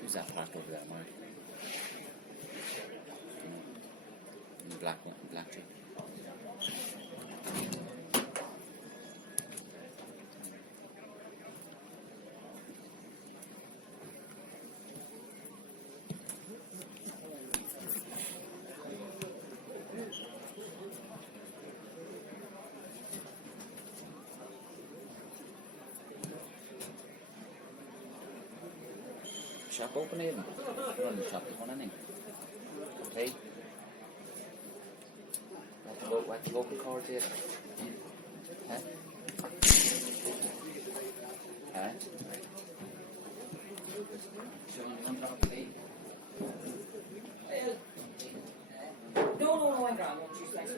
Who's that parked over there, Mark? The black one, black too. Shop open even. Run the shop is one inning. Okay. What the local card here? Huh? Huh? So you want to play? No, I'm wrong. She's nice.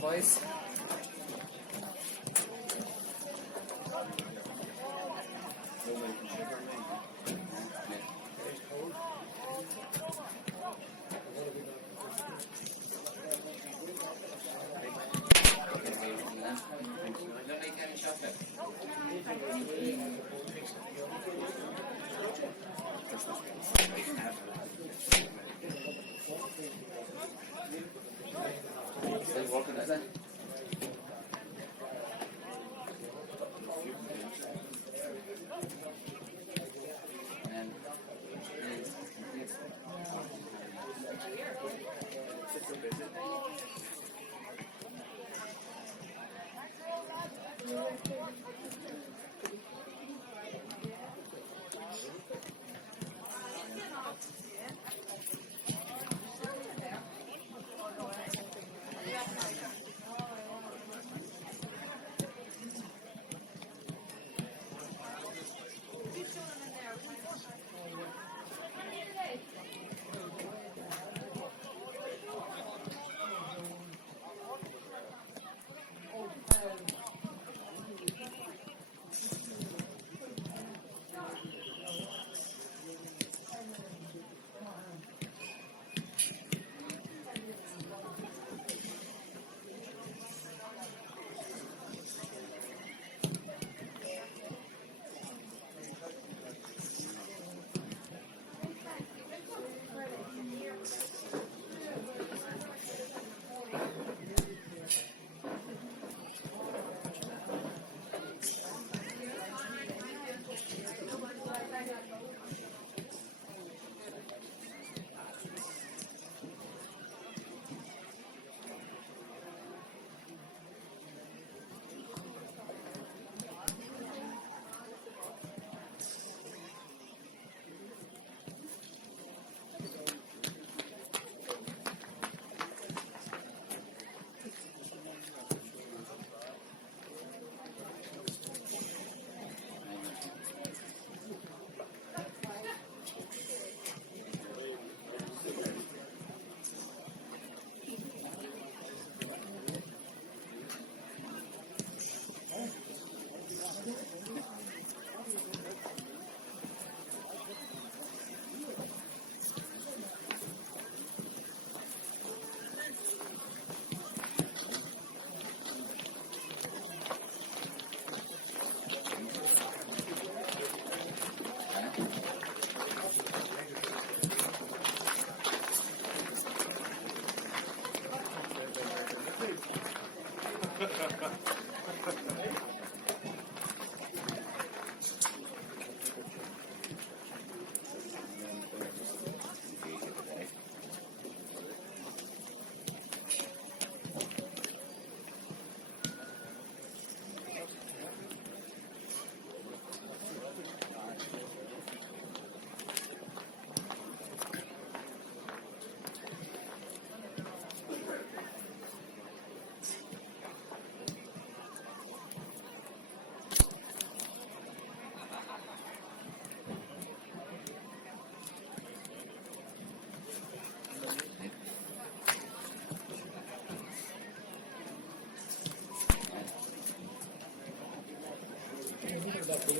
boys. Still working, is it?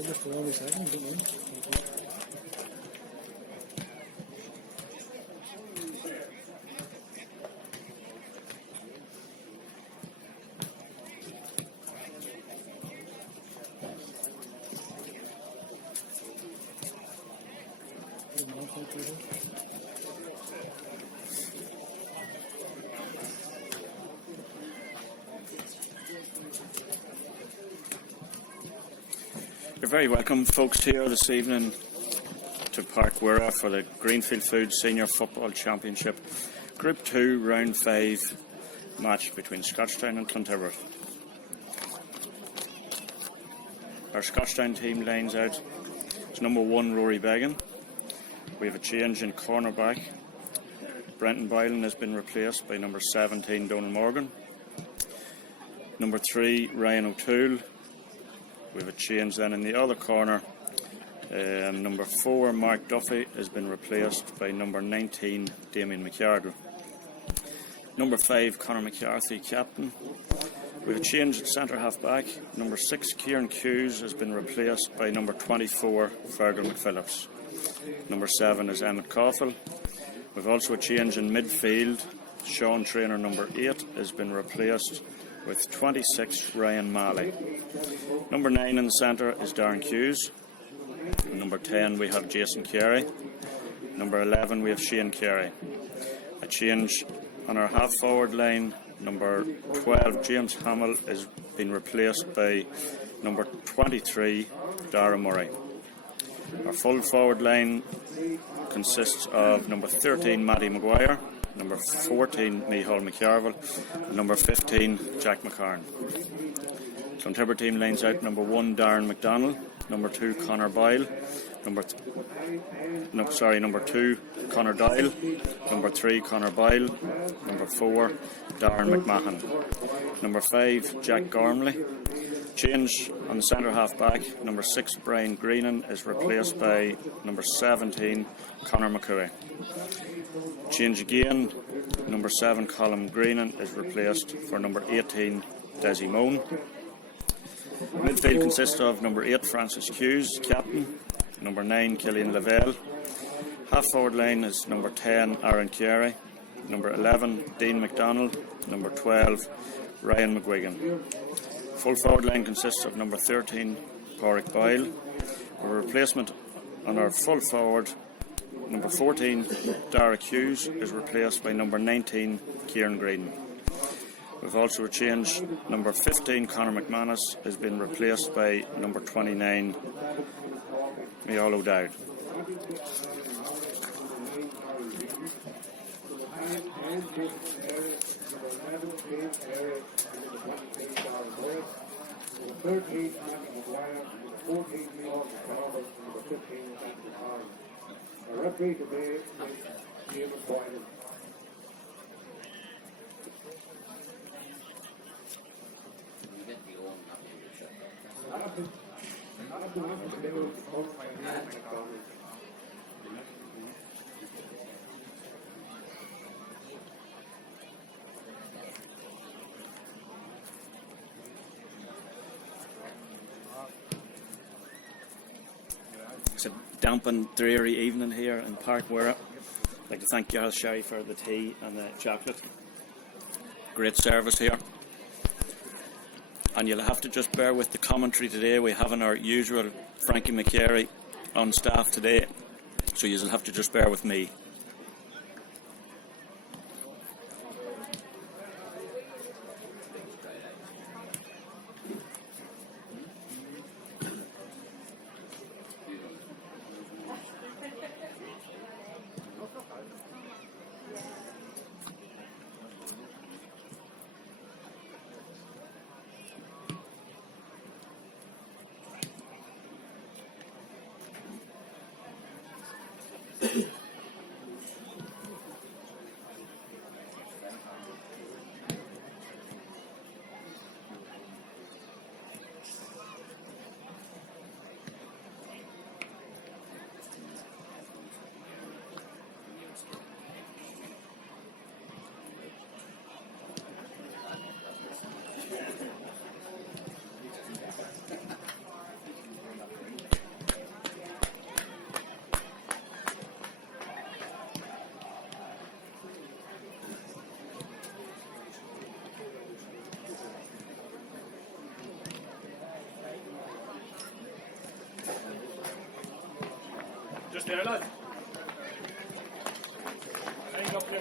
Just for all these seconds, don't you? You're very welcome, folks, here this evening to Pairc Mhuire for the Greenfield Foods Senior Football Championship Group 2 Round 5 match between Scotstown and Clontibret. Our Scotstown team lines out. It's number 1 Rory Began. We have a change in cornerback. Brenton Boylan has been replaced by number 17 Donald Morgan. Number 3 Ryan O'Toole. We have a change then in the other corner. Number 4 Mark Duffy has been replaced by number 19 Damien McCarthy. Number 5, Conor McCarthy, captain. We have a change at centre half back. Number 6, Kieran Hughes, has been replaced by number 24, Fergal McPhillips. Number 7 is Emmett Coffell. We've also a change in midfield. Sean Trainer, number 8, has been replaced with 26, Ryan Malley. Number 9 in the centre is Darren Hughes. Number 10 we have Jason Carey. Number 11 we have Shane Carey. A change on our half forward line. Number 12 James Hamill is being replaced by number 23 Diarmuid. Our full forward line consists of number 13 Matty Maguire, number 14 Micheál McCarville, and number 15 Jack McCarn. Clontibret team lines out number 1 Darren McDonald, number 2 Conor Boyle, number 2 Conor Doyle, number 3 Conor Boyle, number 4 Darren McMahon, number 5 Jack Gormley. Change on the centre half back. Number 6 Brian Greenan is replaced by number 17 Conor McCoy. Change again. Number 7 Colin Greenan is replaced for number 18 Desi Moan. Midfield consists of number 8 Francis Hughes, captain, number 9 Killian Lavelle. Half forward line is number 10 Aaron Carey, number 11 Dean McDonald, number 12 Ryan McGuigan. Full forward line consists of number 13 Pairc Mhuire. A replacement on our full forward, number 14 Derek Hughes, is replaced by number 19 Kieran Green. We've also a change. Number 15 Conor McManus has been replaced by number 29 Micheál O'Dowd. Referee today is Boylan. It's a damp and dreary evening here in Pairc Mhuire. I'd like to thank Gareth Sherry for the tea and the chocolate. Great service here. And you'll have to just bear with the commentary today. We haven't our usual Frankie McCary on staff today, so you'll have to just bear with me. Just there, lad. Hang up there,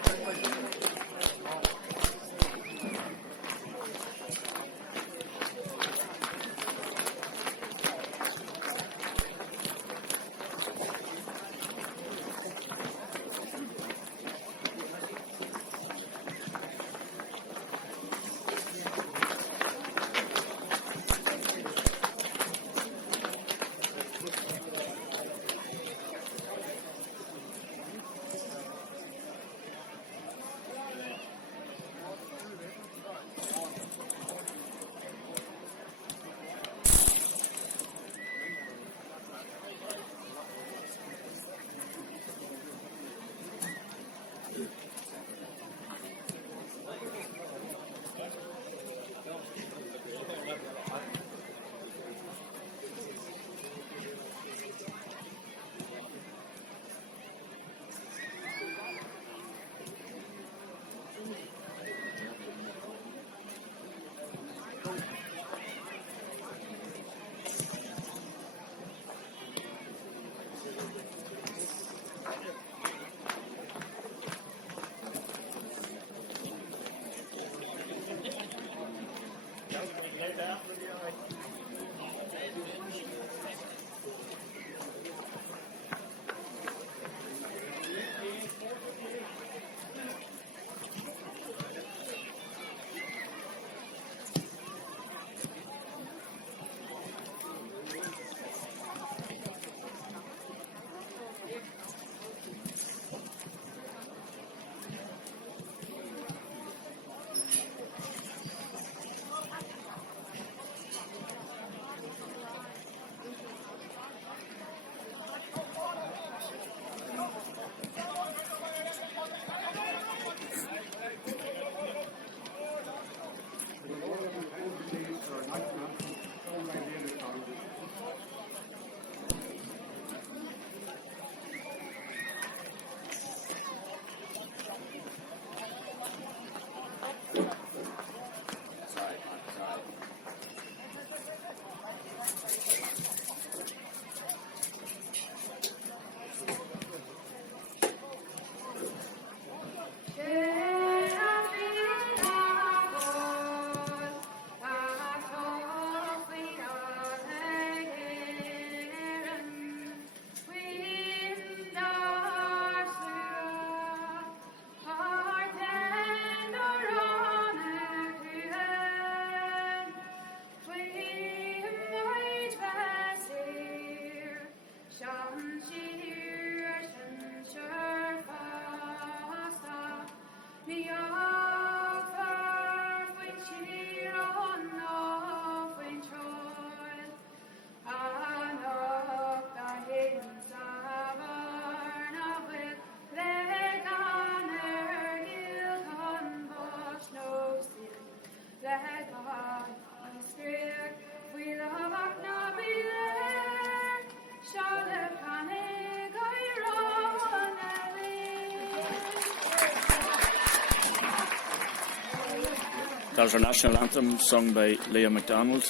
That was our national anthem sung by Liam MacDonald.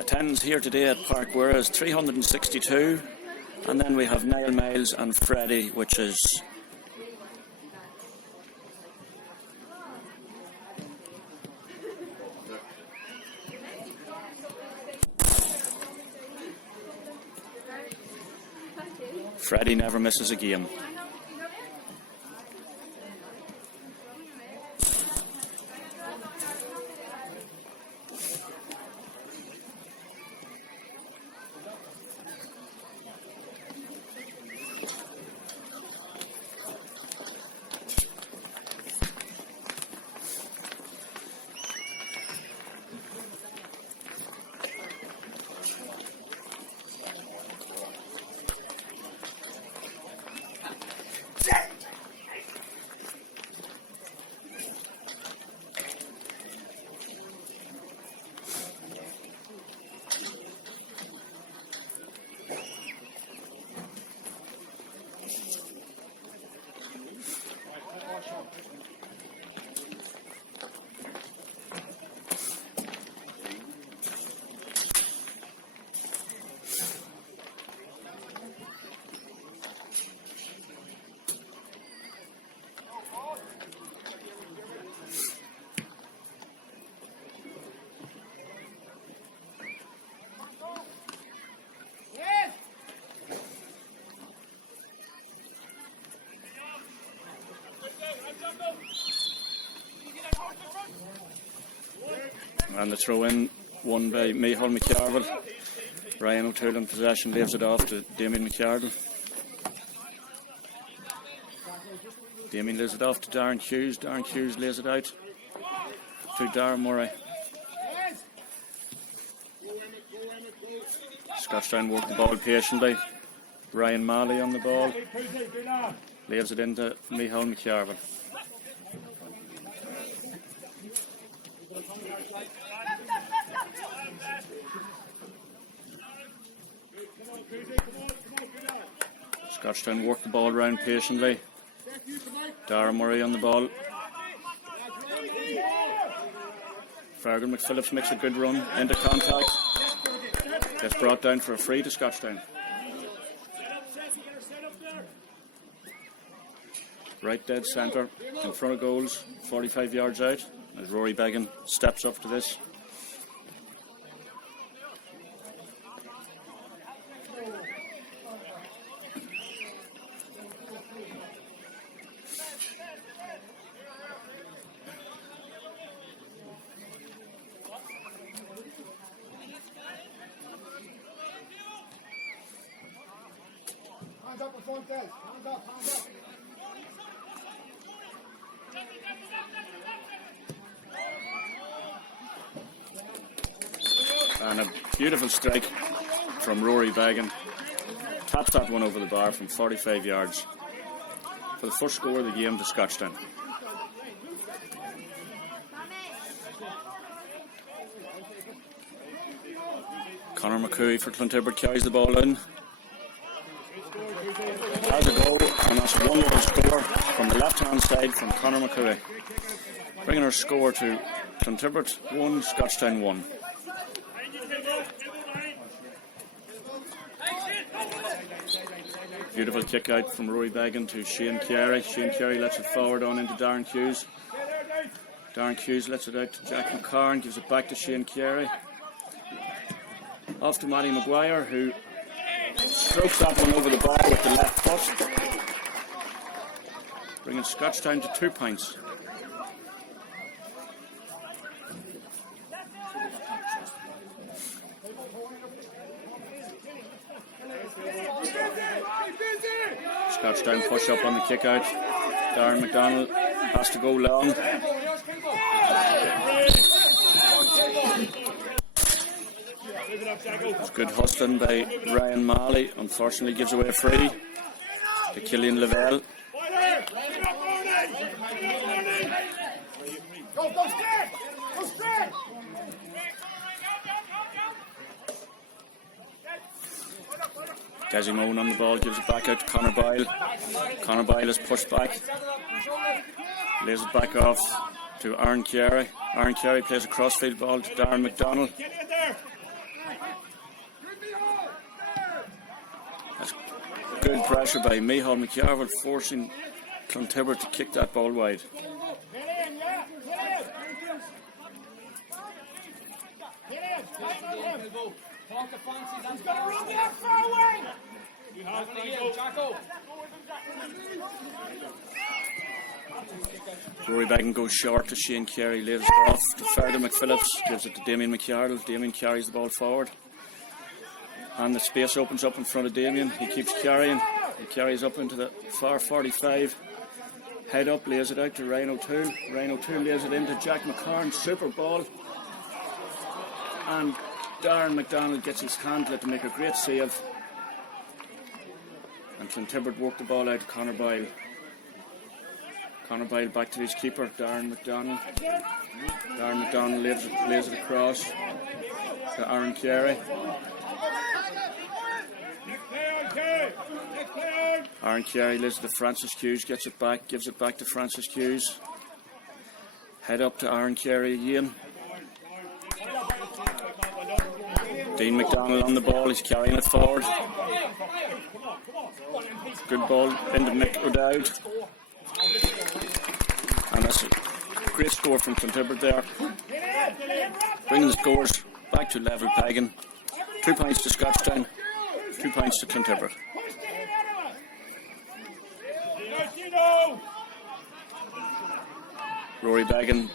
Attendance here today at Pairc Mhuire is 362, and then we have Niall Miles and Freddie, which is Freddie never misses a game. And the throw in won by Micheál McCarville. Ryan O'Toole in possession, leaves it off to Damien McCardle. Damien lays it off to Darren Hughes. Darren Hughes lays it out to Diarmuid. Scotstown work the ball patiently. Ryan Malley on the ball. Leaves it into Micheál McCarville. Scotstown work the ball around patiently. Diarmuid on the ball. Fergal McPhillips makes a good run into contact. Gets brought down for a free to Scotstown. Right dead centre in front of goals, 45 yards out, as Rory Beggan steps up to this. Hands up in front, guys. Hands up, hands up. And a beautiful strike from Rory Beggan. Taps that one over the bar from 45 yards for the first score of the game to Scotstown. Conor McCooey for Clontibret carries the ball in. Has a goal, and that's a wonderful score from the left-hand side from Conor McCooey. Bringing our score to Clontibret 1, Scotstown 1. Beautiful kick out from Rory Beggan to Shane Carey. Shane Carey lets it forward on into Darren Hughes. Darren Hughes lets it out to Jack McCarn, gives it back to Shane Carey. Off to Matty Maguire, who strokes that one over the bar with the left foot, bringing Scotstown to 2 points. Scotstown push up on the kick out. Darren McDonald has to go long. It's good hustling by Ryan Malley. Unfortunately gives away a free to Killian Lavelle. Go straight! Go straight! Desi Moan on the ball, gives it back out to Conor Boyle. Conor Boyle is pushed back. Lays it back off to Aaron Carey. Aaron Carey plays a crossfield ball to Darren McDonald. That's good pressure by Micheál McCarville, forcing Clontibret to kick that ball wide. Rory Bagan goes short to Shane Carey, lays it off to Fergal McPhillips, gives it to Damien McArdle. Damien carries the ball forward, and the space opens up in front of Damien. He keeps carrying, he carries up into the far 45, head up, lays it out to Ryan O'Toole. Ryan O'Toole lays it into Jack McCarn, super ball, and Darren McDonald gets his handle to make a great save, and Clontibret work the ball out to Conor Boyle. Conor Boyle back to his keeper, Darren McDonald. Darren McDonald lays it across to Aaron Carey. Aaron Carey lays it to Francis Hughes, gets it back, gives it back to Francis Hughes. Head up to Aaron Carey again. Dean McDonald on the ball, he's carrying it forward. Good ball into Mick O'Dowd. And that's a great score from Clontibret there. Bringing the scores back to level pegging. 2 points to Scotstown, 2 points to Clontibret. Rory Bagan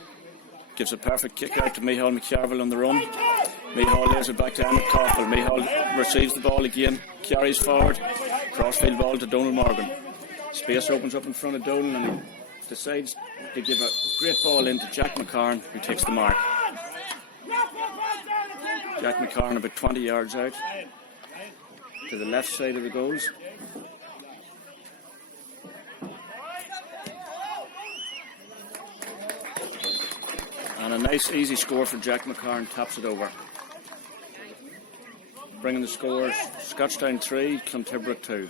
gives a perfect kick out to Micheál McCarville on the run. Micheál lays it back to Emmett Coffell. Micheál receives the ball again, carries forward, crossfield ball to Donald Morgan. Space opens up in front of Dolan, and he decides to give a great ball into Jack McCarn, who takes the mark. Jack McCarn about 20 yards out to the left side of the goals. And a nice easy score for Jack McCarn, taps it over. Bringing the scores, Scotstown 3, Clontibret 2.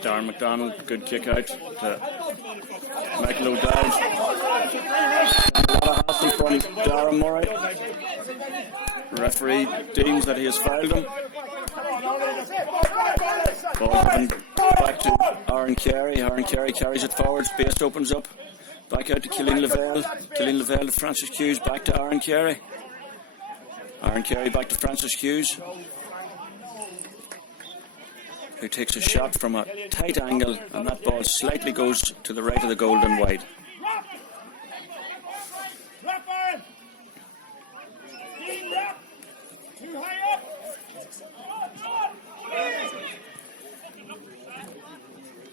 Darren McDonald, good kick out to Michael O'Dowd. A lot of hassle from Diarmuid. The referee deems that he has fouled him. Ball given back to Aaron Carey. Aaron Carey carries it forward. Space opens up. Back out to Killian Lavelle. Killian Lavelle to Francis Hughes. Back to Aaron Carey. Aaron Carey back to Francis Hughes, who takes a shot from a tight angle, and that ball slightly goes to the right of the goal and wide.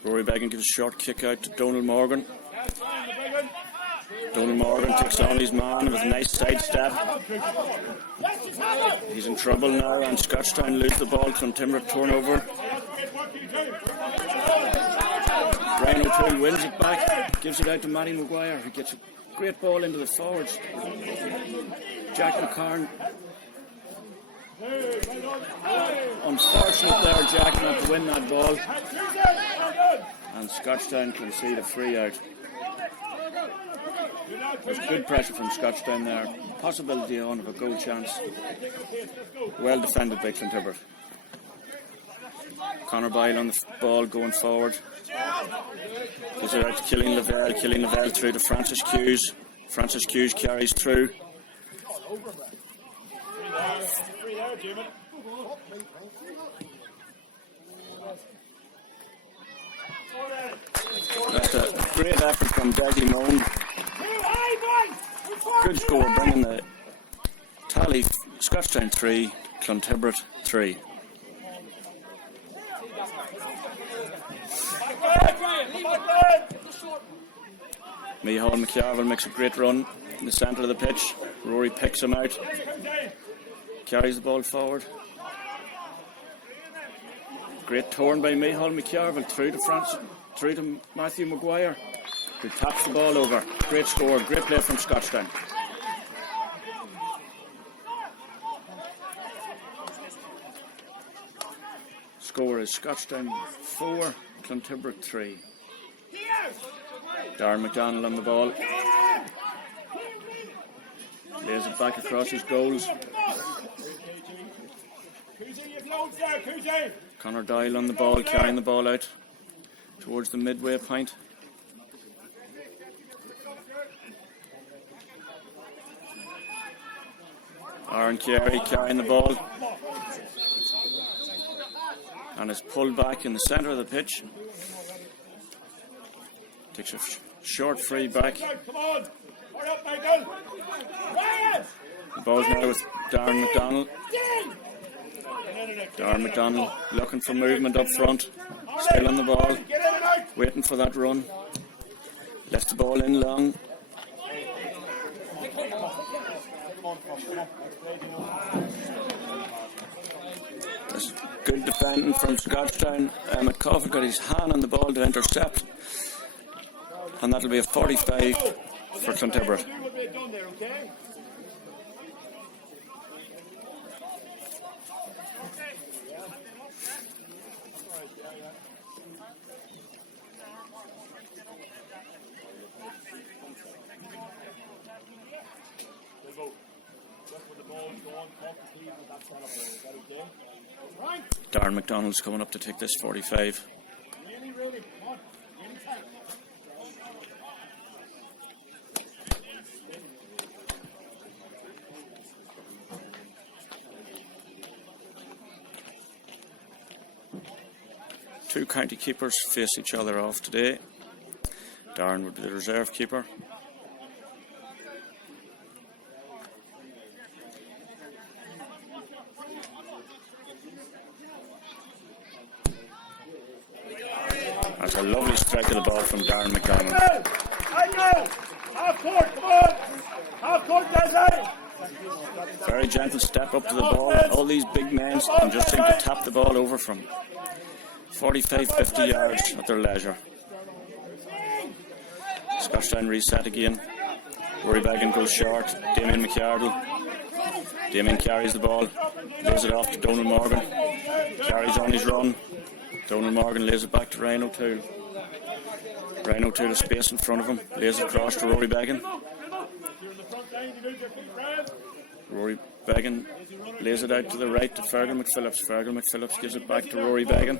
Rory Bagan gives a short kick out to Donald Morgan. Donald Morgan takes on his man with a nice side step. He's in trouble now, and Scotstown lose the ball. Clontibret turnover. Ryan O'Toole wins it back, gives it out to Matty Maguire, who gets a great ball into the forwards. Jack McCarn. Unfortunate there, Jack, not to win that ball. And Scotstown concede a free out. There's good pressure from Scotstown there. Possibility on of a goal chance. Well defended by Clontibret. Conor Boyle on the ball going forward. Gives it out to Killian Lavelle. Killian Lavelle through to Francis Hughes. Francis Hughes carries through. That's a great effort from Daggy Moan. Good score, bringing the tally. Scotstown 3, Clontibret 3. Micheál McCarville makes a great run in the centre of the pitch. Rory picks him out, carries the ball forward. Great turn by Micheál McCarville through to Matthew Maguire, who taps the ball over. Great score, great play from Scotstown. Score is Scotstown 4, Clontibret 3. Darren McDonald on the ball. Lays it back across his goals. Conor Doyle on the ball, carrying the ball out towards the midway point. Aaron Carey carrying the ball and is pulled back in the centre of the pitch. Takes a short free back. The ball's now with Darren McDonald. Darren McDonald looking for movement up front. Still on the ball, waiting for that run. Left the ball in long. There's good defending from Scotstown. McCaulfield got his hand on the ball to intercept. And that'll be a 45 for Clontibret. Darren McDonald's coming up to take this 45. Two county keepers face each other off today. Darren would be the reserve keeper. That's a lovely strike of the ball from Darren McDonald. Very gentle step up to the ball. All these big men can just seem to tap the ball over from 45-50 yards at their leisure. Scotstown reset again. Rory Beggan goes short. Damien McArdle. Damien carries the ball. Lays it off to Donald Morgan. Carries on his run. Donald Morgan lays it back to Ryan O'Toole. Ryan O'Toole has space in front of him. Lays it across to Rory Beggan. Rory Beggan lays it out to the right to Fergal McPhillips. Fergal McPhillips gives it back to Rory Beggan.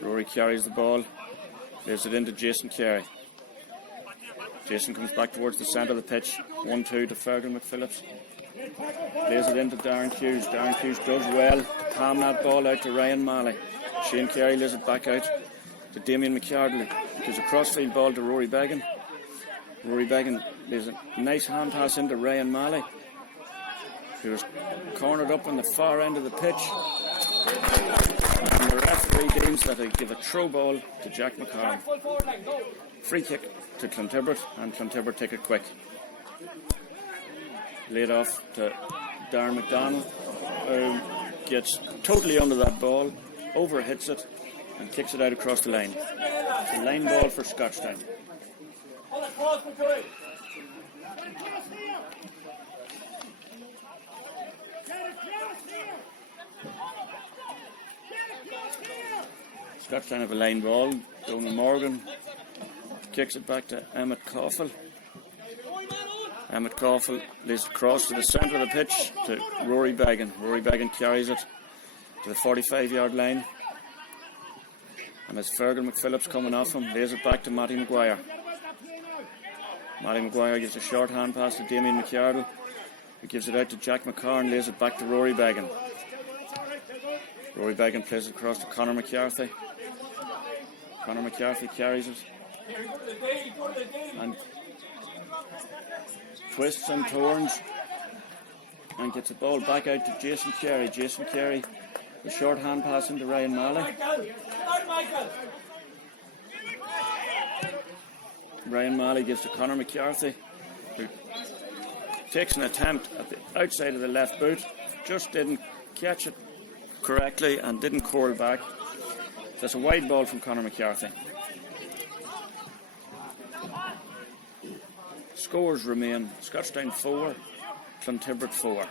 Rory carries the ball. Lays it into Jason Carey. Jason comes back towards the centre of the pitch. 1-2 to Fergal McPhillips. Lays it into Darren Hughes. Darren Hughes does well to palm that ball out to Ryan Malley. Shane Carey lays it back out to Damien McArdle. Gives a crossfield ball to Rory Beggan. Rory Beggan lays a nice hand pass into Ryan Malley, who is cornered up on the far end of the pitch. And the referee deems that they give a throw ball to Jack McCarran. Free kick to Clontibret, and Clontibret take it quick. Laid off to Darren McDonald, who gets totally under that ball, overhits it and kicks it out across the line. It's a line ball for Scotstown. Scotstown have a line ball. Donald Morgan kicks it back to Emmett Caulfield. Emmett Caulfield lays it across to the centre of the pitch to Rory Beggan. Rory Beggan carries it to the 45-yard line. And as Fergal McPhillips coming off him, lays it back to Matty Maguire. Matty Maguire gives a short hand pass to Damien McArdle, who gives it out to Jack McCarran, lays it back to Rory Beggan. Rory Beggan plays it across to Conor McCarthy. Conor McCarthy carries it and twists and turns and gets the ball back out to Jason Carey. Jason Carey, the short hand pass into Ryan Malley. Ryan Malley gives to Conor McCarthy, who takes an attempt at the outside of the left boot, just didn't catch it correctly and didn't curl back. That's a wide ball from Conor McCarthy. Scores remain Scotstown 4, Clontibret 4.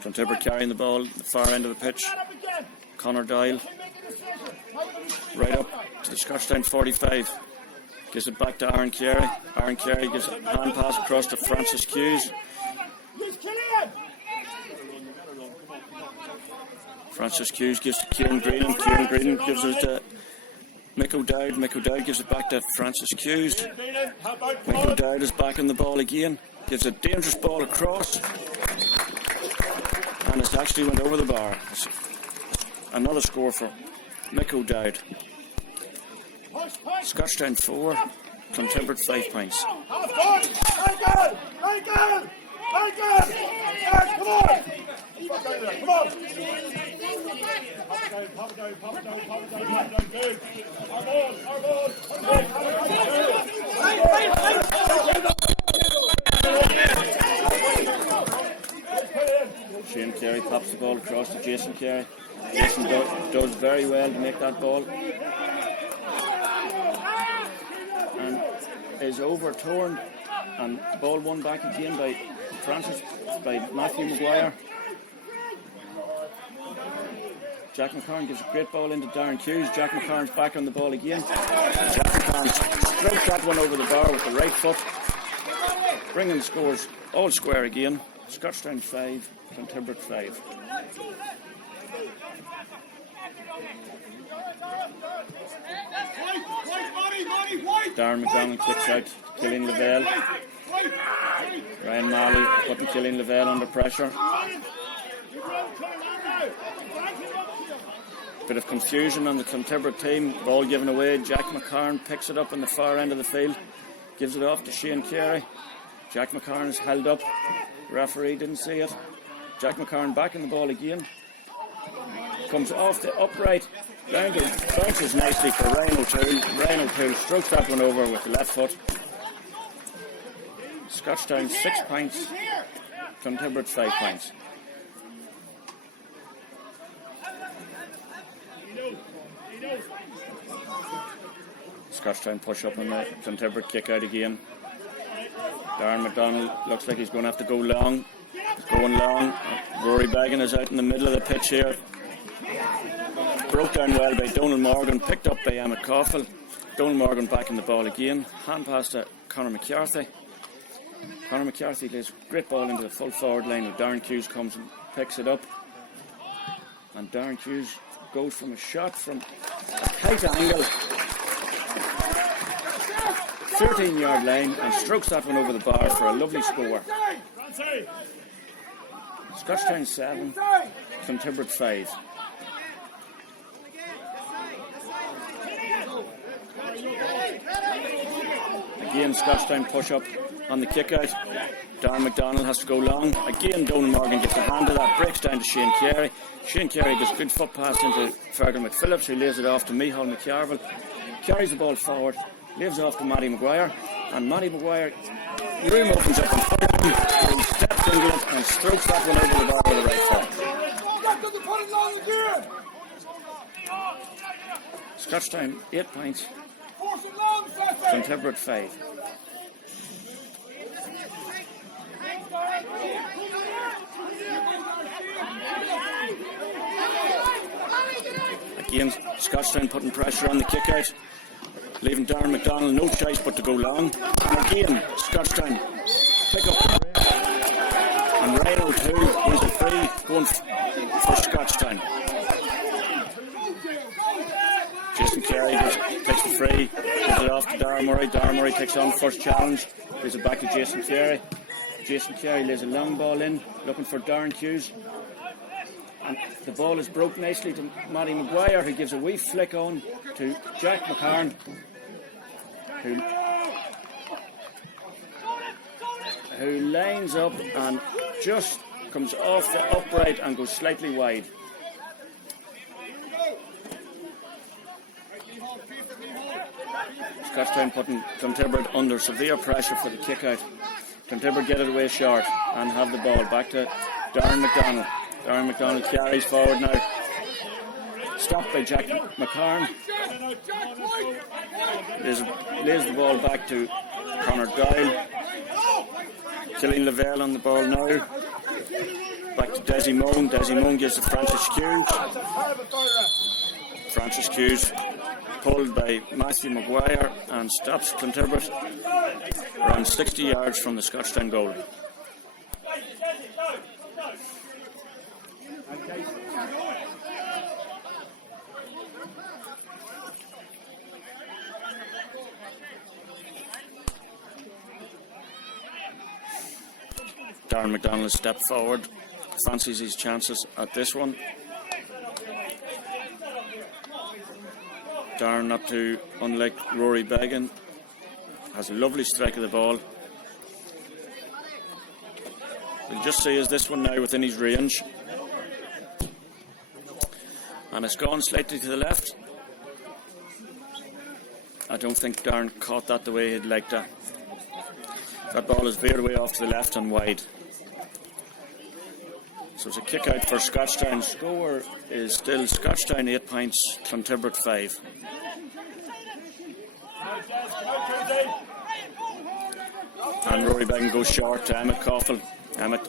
Clontibret carrying the ball at the far end of the pitch. Conor Doyle right up to the Scotstown 45. Gives it back to Aaron Carey. Aaron Carey gives a hand pass across to Francis Hughes. Francis Hughes gives to Kieran Green. Kieran Green gives it to Mick O'Dowd. Mick O'Dowd gives it back to Francis Hughes. Mick O'Dowd is back on the ball again. Gives a dangerous ball across. And it's actually went over the bar. It's another score for Mick O'Dowd. Scotstown 4, Clontibret 5 points. Shane Carey pops the ball across to Jason Carey. Jason does very well to make that ball. And is overturned, and ball won back again by Matthew Mhuire. Jack McCarn gives a great ball into Darren Hughes. Jack McCarn's back on the ball again. Jack McCarn strokes that one over the bar with the right foot, bringing the scores all square again. Scotstown 5, Clontibret 5. Darren McDonald kicks out Killian Lavelle. Ryan Marley putting Killian Lavelle under pressure. Bit of confusion on the Clontibret team. Ball given away. Jack McCarn picks it up in the far end of the field. Gives it off to Shane Carey. Jack McCarn is held up. The referee didn't see it. Jack McCarn back in the ball again. Comes off the upright. Bounces nicely for Ryan O'Toole. Ryan O'Toole strokes that one over with the left foot. Scotstown 6 points. Clontibret 5 points. Scotstown push up on the Clontibret kick out again. Darren McDonald looks like he's going to have to go long. He's going long. Rory Bagan is out in the middle of the pitch here. Broke down well by Donald Morgan, picked up by Emmett Coffell. Donald Morgan back in the ball again. Hand pass to Conor McCarthy. Conor McCarthy lays a great ball into the full forward line where Darren Hughes comes and picks it up. And Darren Hughes goes from a shot from a tight angle, 13-yard line, and strokes that one over the bar for a lovely score. Scotstown 7, Clontibret 5. Again, Scotstown push up on the kick out. Darren McDonald has to go long. Again, Donald Morgan gets a hand of that, breaks down to Shane Carey. Shane Carey gets a good foot pass into Fergal McPhillips, who lays it off to Micheál McCarville. Carries the ball forward, leaves it off to Matty Maguire, and Matty Maguire, room opens up in front of him. He steps into it and strokes that one over the bar with the right foot. Scotstown 8 points. Clontibret 5. Again, Scotstown putting pressure on the kick out, leaving Darren McDonald no choice but to go long. And again, Scotstown pick up, and Ryan O'Toole wins a free going for Scotstown. Jason Carey takes the free, gives it off to Diarmuid. Diarmuid takes on the first challenge, gives it back to Jason Carey. Jason Carey lays a long ball in, looking for Darren Hughes. And the ball is broke nicely to Matty Maguire, who gives a wee flick on to Jack McCarn, who lines up and just comes off the upright and goes slightly wide. Scotstown putting Clontibret under severe pressure for the kick out. Clontibret get it away short and have the ball back to Darren McDonald. Darren McDonald carries forward now. Stopped by Jack McCarn. Lays the ball back to Conor Doyle. Killian Lavelle on the ball now. Back to Diarmuid. Diarmuid gives to Francis Hughes. Francis Hughes pulled by Pairc Mhuire and stops Clontibret around 60 yards from the Scotstown goal. Darren McDonald has stepped forward, fancies his chances at this one. Darren, not too unlike Rory Beggan, has a lovely strike of the ball. We'll just see is this one now within his range. And it's gone slightly to the left. I don't think Darren caught that the way he'd like that. That ball is veered away off to the left and wide. So it's a kick out for Scotstown. Score is still Scotstown 8 points, Clontibret 5. And Rory Beggan goes short to Emmett Coffell. Emmett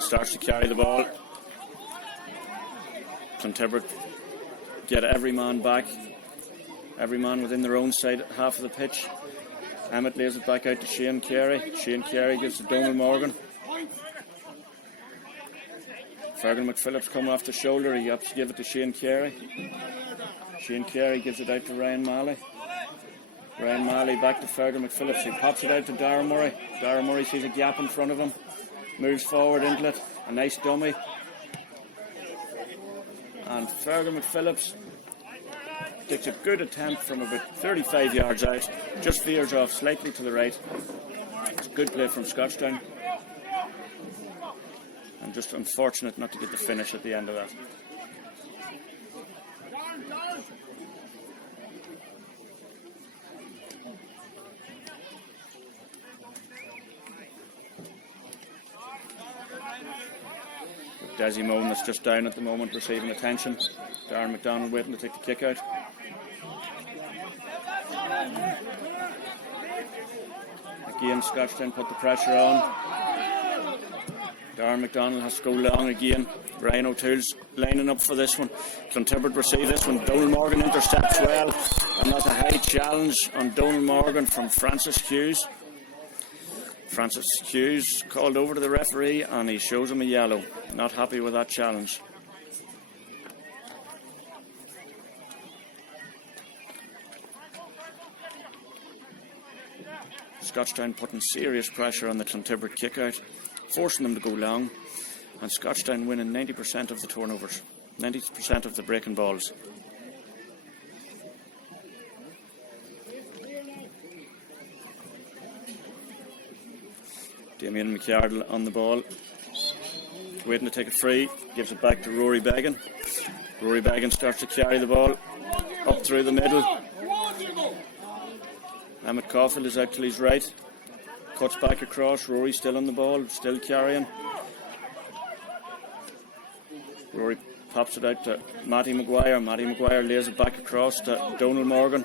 starts to carry the ball. Clontibret get every man back. Every man within their own side half of the pitch. Emmett lays it back out to Shane Carey. Shane Carey gives to Donald Morgan. Fergal McPhillips coming off the shoulder. He has to give it to Shane Carey. Shane Carey gives it out to Ryan Malley. Ryan Malley back to Fergal McPhillips. He pops it out to Diarmuid. Diarmuid sees a gap in front of him. Moves forward into it. A nice dummy. And Fergal McPhillips takes a good attempt from about 35 yards out. Just veers off slightly to the right. It's a good play from Scotstown. And just unfortunate not to get the finish at the end of that. Diarmuid that's just down at the moment, receiving attention. Darren McDonald waiting to take the kick out. Again, Scotstown put the pressure on. Darren McDonald has to go long again. Ryan O'Toole's lining up for this one. Clontibret receive this one. Donald Morgan intercepts well. And that's a high challenge on Donald Morgan from Francis Hughes. Francis Hughes called over to the referee and he shows him a yellow. Not happy with that challenge. Scotstown putting serious pressure on the Clontibret kick out, forcing them to go long, and Scotstown winning 90% of the turnovers, 90% of the breaking balls. Damien McArdle on the ball, waiting to take it free, gives it back to Rory Beggan. Rory Beggan starts to carry the ball up through the middle. Emmett Coffell is out to his right, cuts back across. Rory still on the ball, still carrying. Rory pops it out to Matty Mhuire. Matty Mhuire lays it back across to Donald Morgan.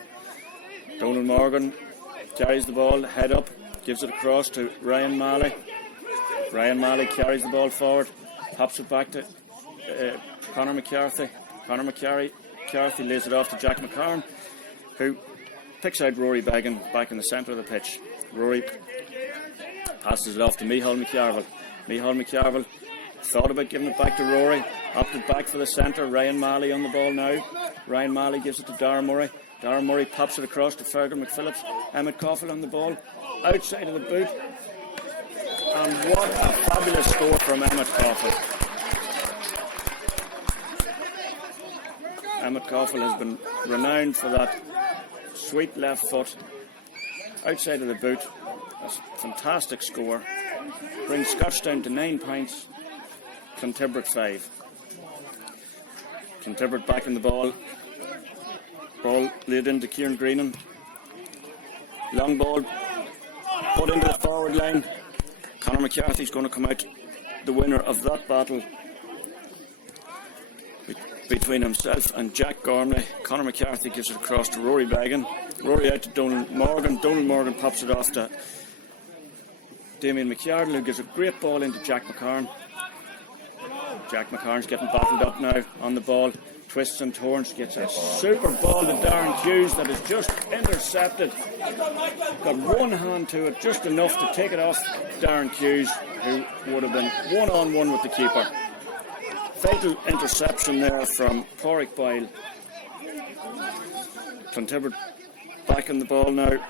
Donald Morgan carries the ball, head up, gives it across to Ryan Malley. Ryan Malley carries the ball forward, pops it back to Conor McCarthy. Conor McCarthy lays it off to Jack McCarn, who picks out Rory Beggan back in the centre of the pitch. Rory passes it off to Micheál McCarville. Micheál McCarville thought about giving it back to Rory, opted back for the centre. Ryan Malley on the ball now. Ryan Malley gives it to Diarmuid. Diarmuid pops it across to Fergal McPhillips. Emmett Coffell on the ball, outside of the boot. And what a fabulous score from Emmett Coffell. Emmett Coffell has been renowned for that sweet left foot outside of the boot. That's a fantastic score. Brings Scotstown to 9 points, Clontibret 5. Clontibret back in the ball. Ball laid into Kieran Greenan. Long ball put into the forward line. Conor McCarthy's going to come out the winner of that battle between himself and Jack Gormley. Conor McCarthy gives it across to Rory Beggan. Rory out to Donald Morgan. Donald Morgan pops it off to Damien McArdle, who gives a great ball into Jack McCarn. Jack McCarn's getting bottled up now on the ball. Twists and turns, gets a super ball to Darren Hughes that is just intercepted. Got one hand to it, just enough to take it off Darren Hughes, who would have been one-on-one with the keeper. Fatal interception there from Pairc Mhuire. Clontibret back in the ball now.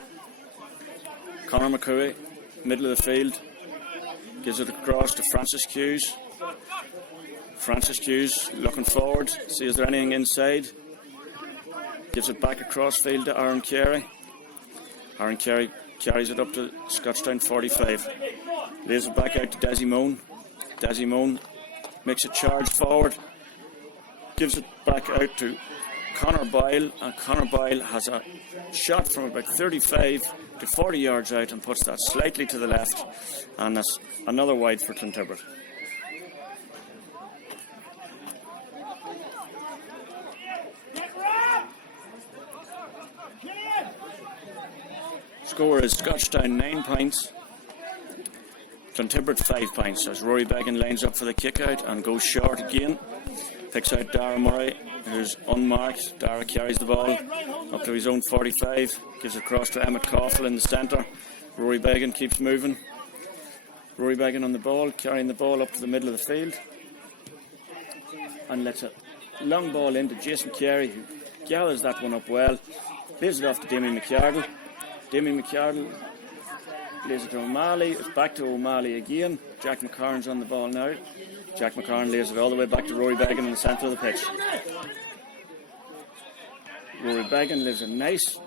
Conor McCooey, middle of the field, gives it across to Francis Hughes. Francis Hughes looking forward, see is there anything inside. Gives it back across field to Aaron Carey. Aaron Carey carries it up to Scotstown 45. Lays it back out to Diarmuid. Diarmuid makes a charge forward. Gives it back out to Conor Boyle, and Conor Boyle has a shot from about 35 to 40 yards out and puts that slightly to the left, and that's another wide for Clontibret. Score is Scotstown 9 points, Clontibret 5 points, as Rory Began lines up for the kick out and goes short again. Picks out Diarmuid, who's unmarked. Dara carries the ball up to his own 45, gives it across to Emmett Coffell in the centre. Rory Began keeps moving. Rory Began on the ball, carrying the ball up to the middle of the field, and lets a long ball into Jason Carey, who gathers that one up well. Lays it off to Damien McArdle. Damien McArdle lays it to O'Malley. It's back to O'Malley again. Jack McCarn's on the ball now. Jack McCarn lays it all the way back to Rory Began in the centre of the pitch. Rory Began leaves a nice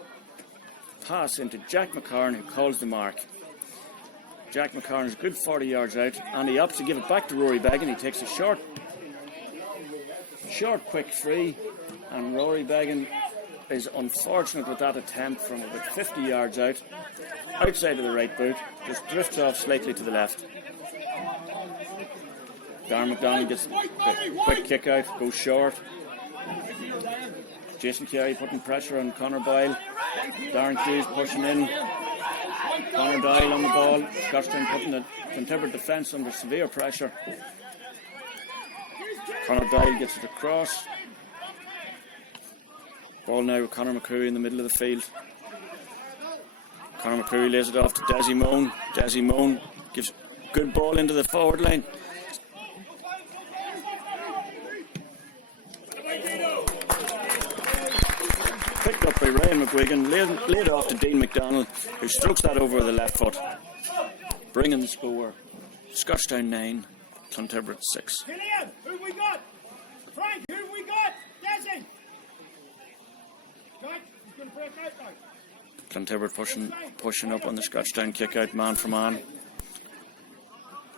pass into Jack McCarn, who calls the mark. Jack McCarn is a good 40 yards out, and he opts to give it back to Rory Began. He takes a short quick free, and Rory Began is unfortunate with that attempt from about 50 yards out, outside of the right boot, just drifts off slightly to the left. Darren McDonald gets the quick kick out, goes short. Jason Carey putting pressure on Conor Boyle. Darren Hughes pushing in. Conor Doyle on the ball. Scotstown putting the Clontibret defence under severe pressure. Conor Doyle gets it across. Ball now with Conor McCooey in the middle of the field. Conor McCooey lays it off to Diarmuid. Diarmuid gives a good ball into the forward line. Picked up by Ryan McGuigan, laid off to Dean McDonald, who strokes that over the left foot. Bringing the score, Scotstown 9, Clontibret 6. Killian, who we got? Frank, who we got? Desi! Right, he's going to break out now. Clontibret pushing up on the Scotstown kick out, man for man.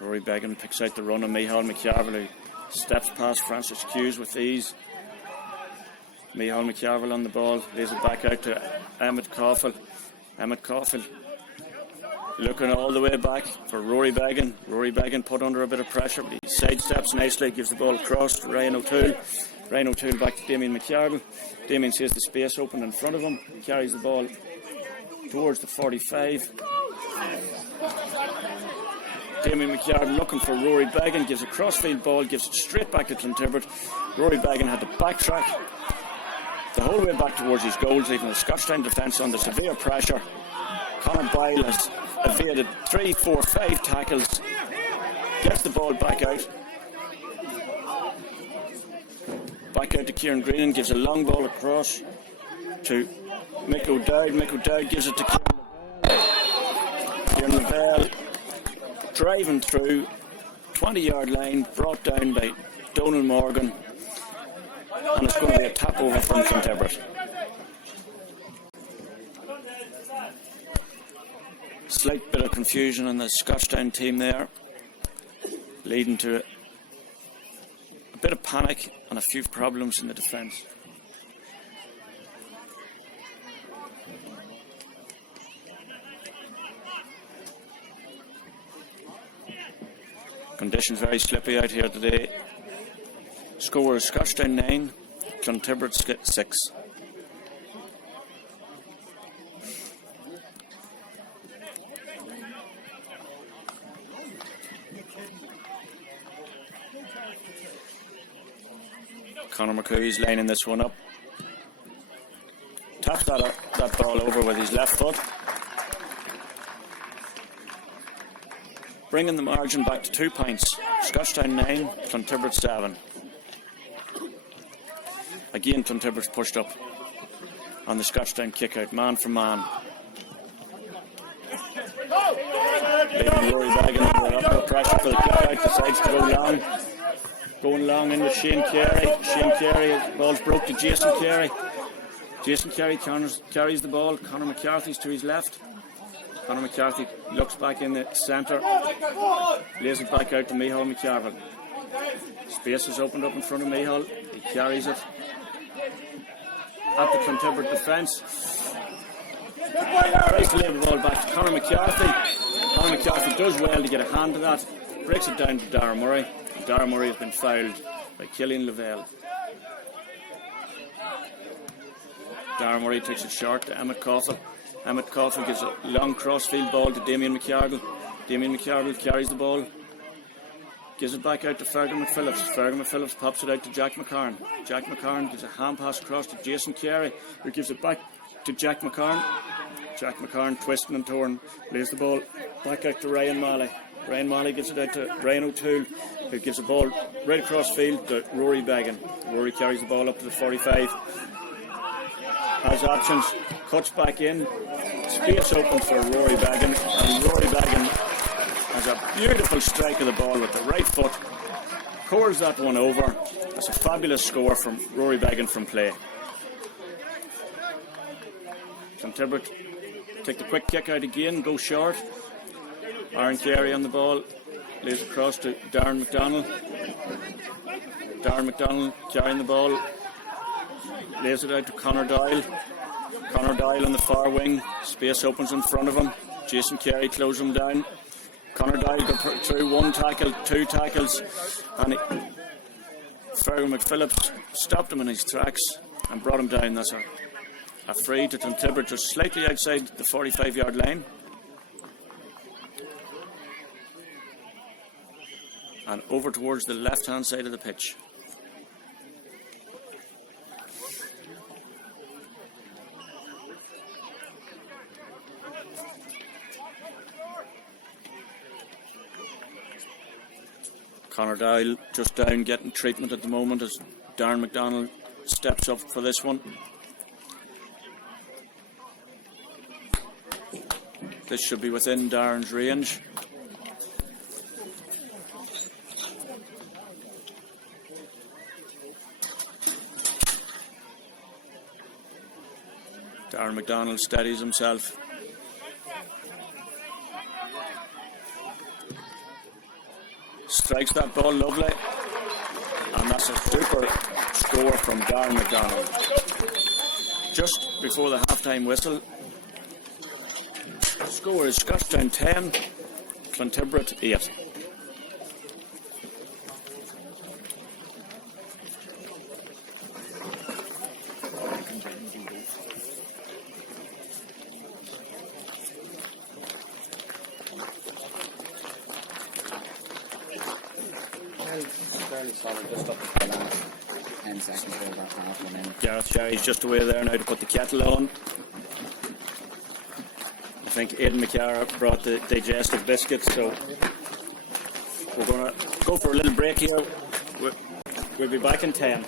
Rory Began picks out the run of Micheál McCarville, who steps past Francis Hughes with ease. Micheál McCarville on the ball, lays it back out to Emmett Coffell. Emmett Coffell looking all the way back for Rory Began. Rory Began put under a bit of pressure, but he sidesteps nicely, gives the ball across to Ryan O'Toole. Ryan O'Toole back to Damien McArdle. Damien sees the space open in front of him. He carries the ball towards the 45. Damien McArdle looking for Rory Began, gives a crossfield ball, gives it straight back to Clontibret. Rory Began had to backtrack the whole way back towards his goals, leaving the Scotstown defence under severe pressure. Conor Boyle has evaded 3, 4, 5 tackles, gets the ball back out to Kieran Greenan, gives a long ball across to Mick O'Dowd. Mick O'Dowd gives it to Kieran Lavelle, driving through 20-yard line, brought down by Donal Morgan, and it's going to be a tap over from Clontibret. Slight bit of confusion on the Scotstown team there, leading to a bit of panic and a few problems in the defence. Conditions very slippy out here today. Score is Scotstown 9, Clontibret 6. Conor McCooey's lining this one up. Taps that ball over with his left foot. Bringing the margin back to 2 points. Scotstown 9, Clontibret 7. Again, Clontibret's pushed up on the Scotstown kick out, man for man. Leaving Rory Bagan under pressure for the kick out, decides to go long. Going long in with Shane Carey. Shane Carey, ball's broke to Jason Carey. Jason Carey carries the ball. Conor McCarthy's to his left. Conor McCarthy looks back in the centre. Lays it back out to Micheál McCarville. Space is opened up in front of Micheál. He carries it at the Clontibret defence. Tries to lay the ball back to Conor McCarthy. Conor McCarthy does well to get a hand to that. Breaks it down to Diarmuid. Diarmuid has been fouled by Killian Lavelle. Diarmuid takes it short to Emmett Coffin. Emmett Coffin gives a long crossfield ball to Damien McCargill. Damien McCargill carries the ball. Gives it back out to Fergal McPhillips. Fergal McPhillips pops it out to Jack McCarn. Jack McCarn gives a hand pass across to Jason Carey, who gives it back to Jack McCarn. Jack McCarn twisting and torn. Lays the ball back out to Ryan Malley. Ryan Malley gives it out to Brian O'Toole, who gives the ball right across field to Rory Bagan. Rory carries the ball up to the 45. Has options, cuts back in. Space open for Rory Bagan, and Rory Bagan has a beautiful strike of the ball with the right foot. Cores that one over. That's a fabulous score from Rory Bagan from play. Clontibret take the quick kick out again, go short. Aaron Carey on the ball, lays across to Darren McDonald. Darren McDonald carrying the ball, lays it out to Conor Doyle. Conor Doyle on the far wing, space opens in front of him. Jason Carey closes him down. Conor Doyle got through 1 tackle, 2 tackles, and Fergal McPhillips stopped him in his tracks and brought him down. That's a free to Clontibret, just slightly outside the 45-yard line. And over towards the left-hand side of the pitch. Conor Doyle just down, getting treatment at the moment as Darren McDonald steps up for this one. This should be within Darren's range. Darren McDonald steadies himself. Strikes that ball lovely. And that's a super score from Darren McDonald. Just before the half-time whistle. The score is Scotstown 10, Clontibret 8. Fairly solid, just up to the last 10 seconds of that half, and then Gareth Sherry's just away there now to put the kettle on. I think Aidan McCara brought the digestive biscuits, so we're going to go for a little break here. We'll be back in 10.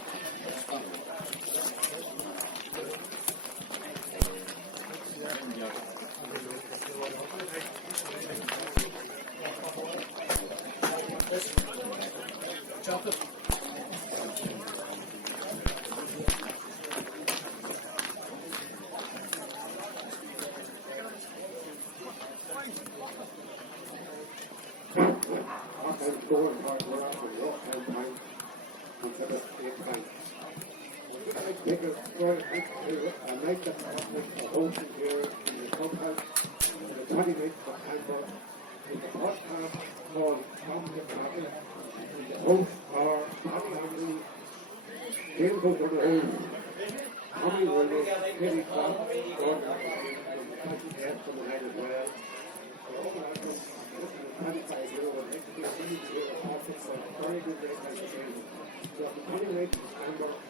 Very good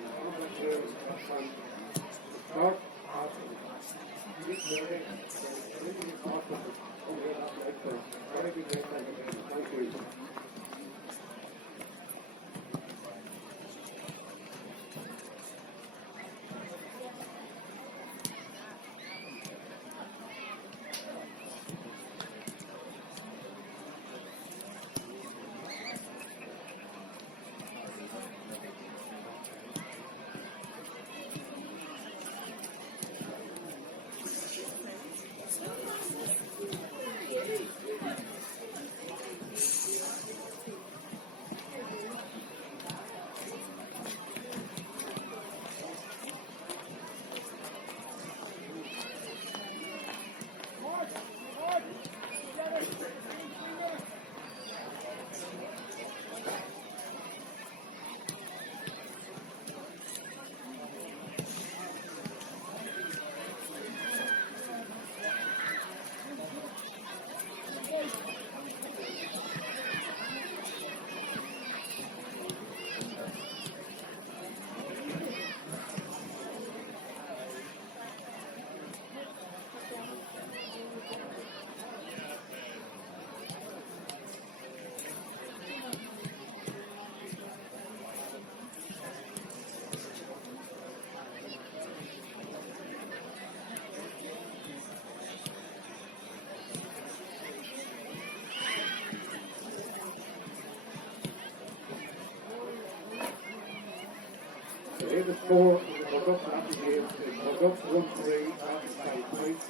The four in the up after game, they up 1-3 after 5 points,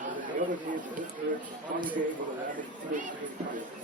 and the other game this year, one game with 11 3 points.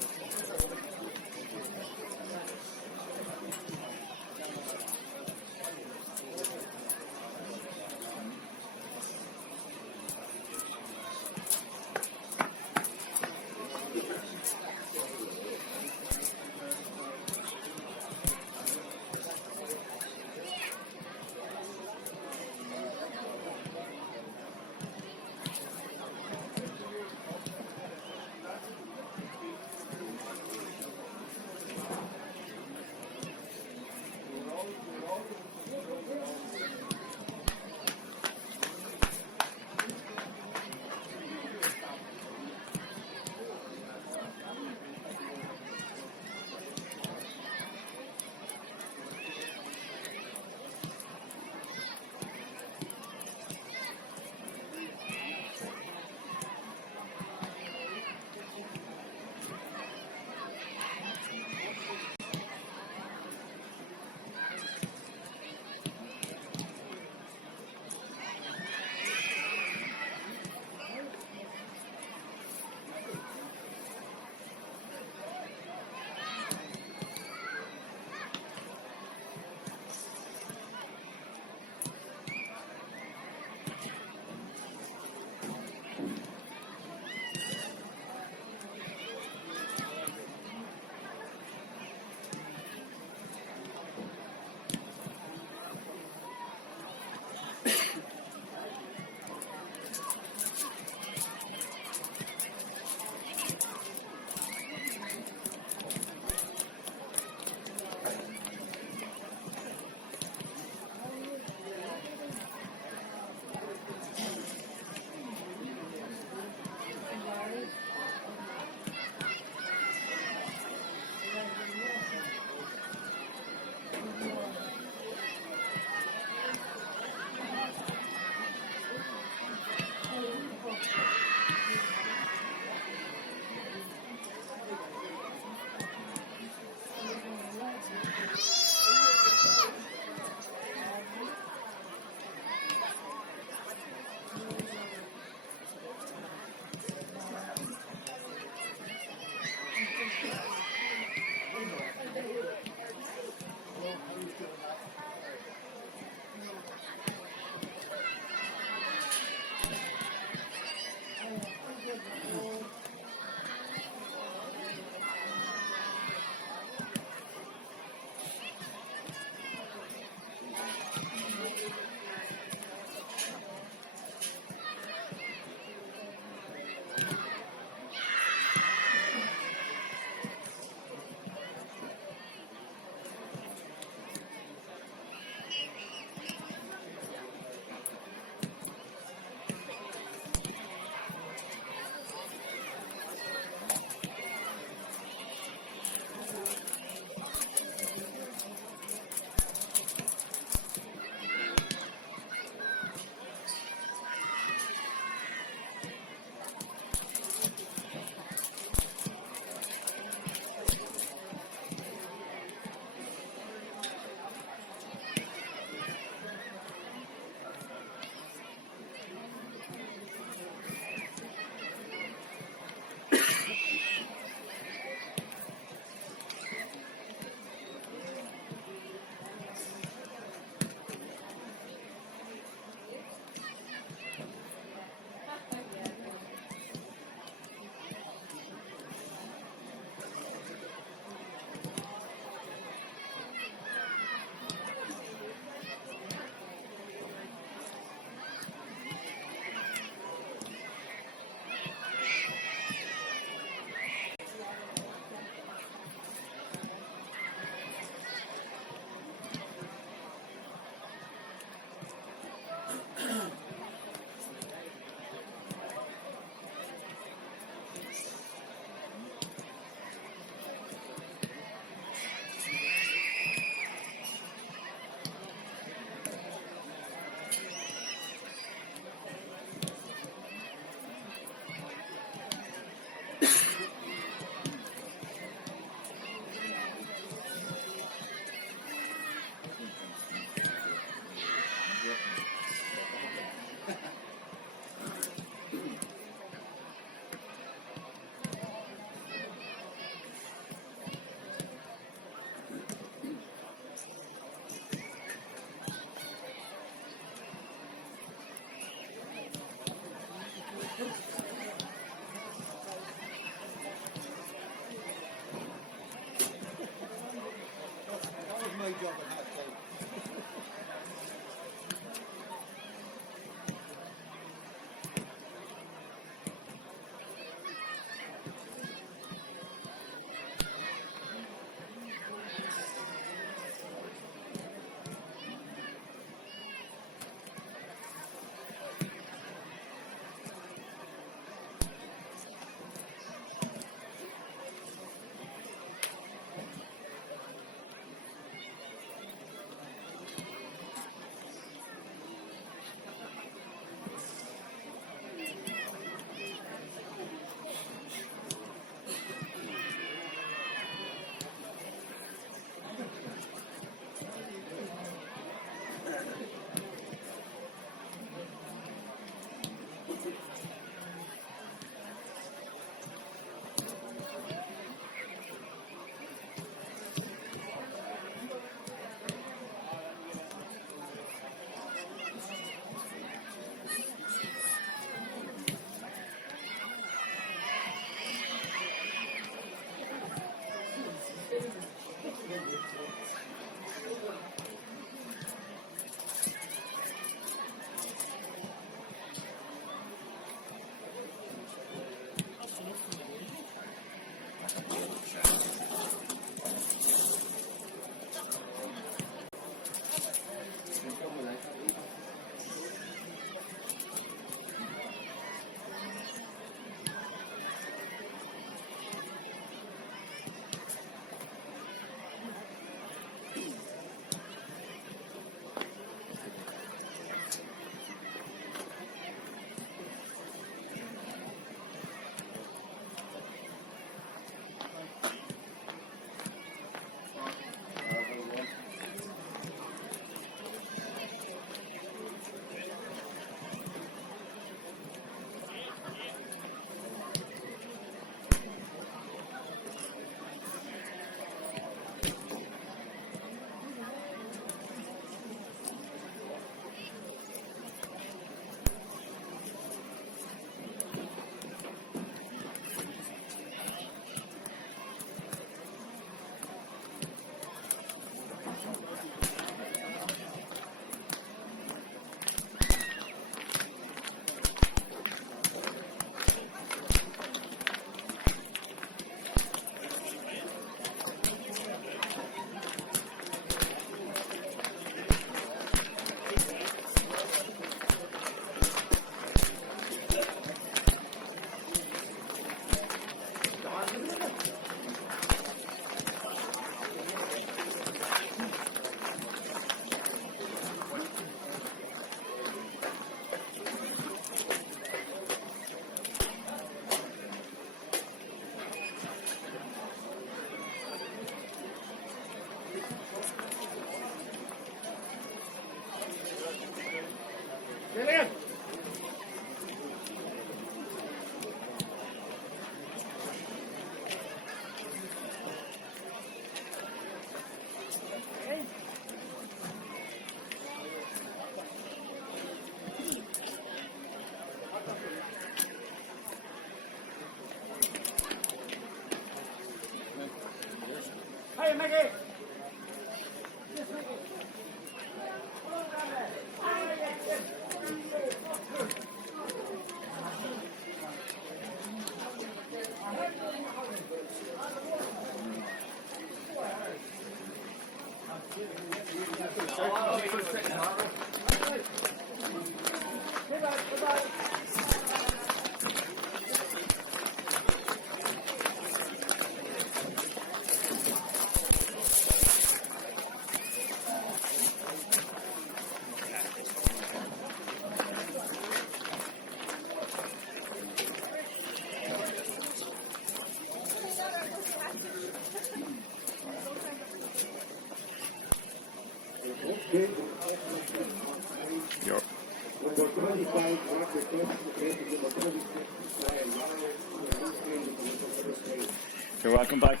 You're welcome back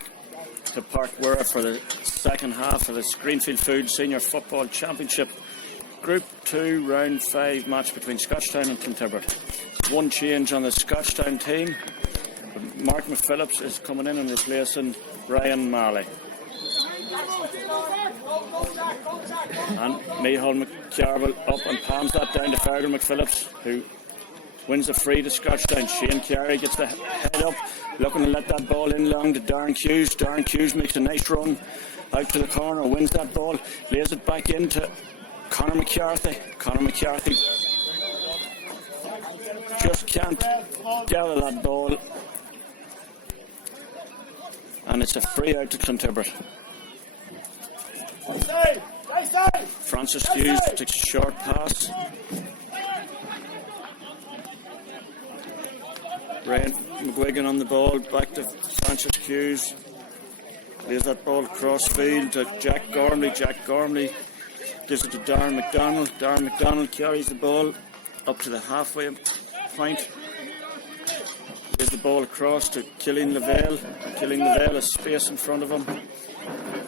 to Pairc Mhuire for the second half of the Greenfield Food Senior Football Championship Group 2 Round 5 match between Scotstown and Clontibret. One change on the Scotstown team. Mark McPhillips is coming in and replacing Ryan Marley. And Micheál McCarville up and palms that down to Pairc McPhillips, who wins the free to Scotstown. Shane Carey gets the head up, looking to let that ball in long to Darren Hughes. Darren Hughes makes a nice run out to the corner, wins that ball, lays it back into Conor McCarthy. Conor McCarthy just can't gather that ball, and it's a free out to Clontibret. Francis Hughes takes a short pass. Ryan McGuigan on the ball, back to Francis Hughes. Lays that ball across field to Jack Gormley. Jack Gormley gives it to Darren McDonald. Darren McDonald carries the ball up to the halfway point. Lays the ball across to Killian Lavelle. Killian Lavelle has space in front of him.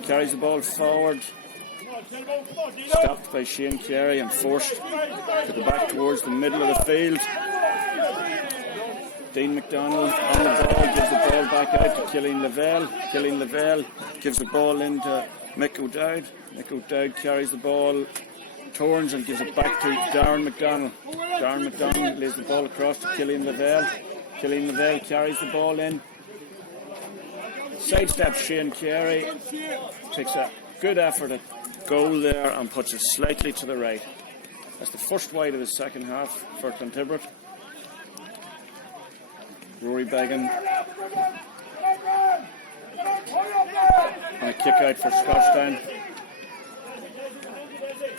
Carries the ball forward. Stopped by Shane Carey and forced to the back towards the middle of the field. Dean McDonald on the ball, gives the ball back out to Killian Lavelle. Killian Lavelle gives the ball into Mick O'Dowd. Mick O'Dowd carries the ball, turns and gives it back to Darren McDonald. Darren McDonald lays the ball across to Killian Lavelle. Killian Lavelle carries the ball in. Sidesteps Shane Carey. Takes a good effort at goal there and puts it slightly to the right. That's the first wide of the second half for Clontibret. Rory Began and a kick out for Scotstown.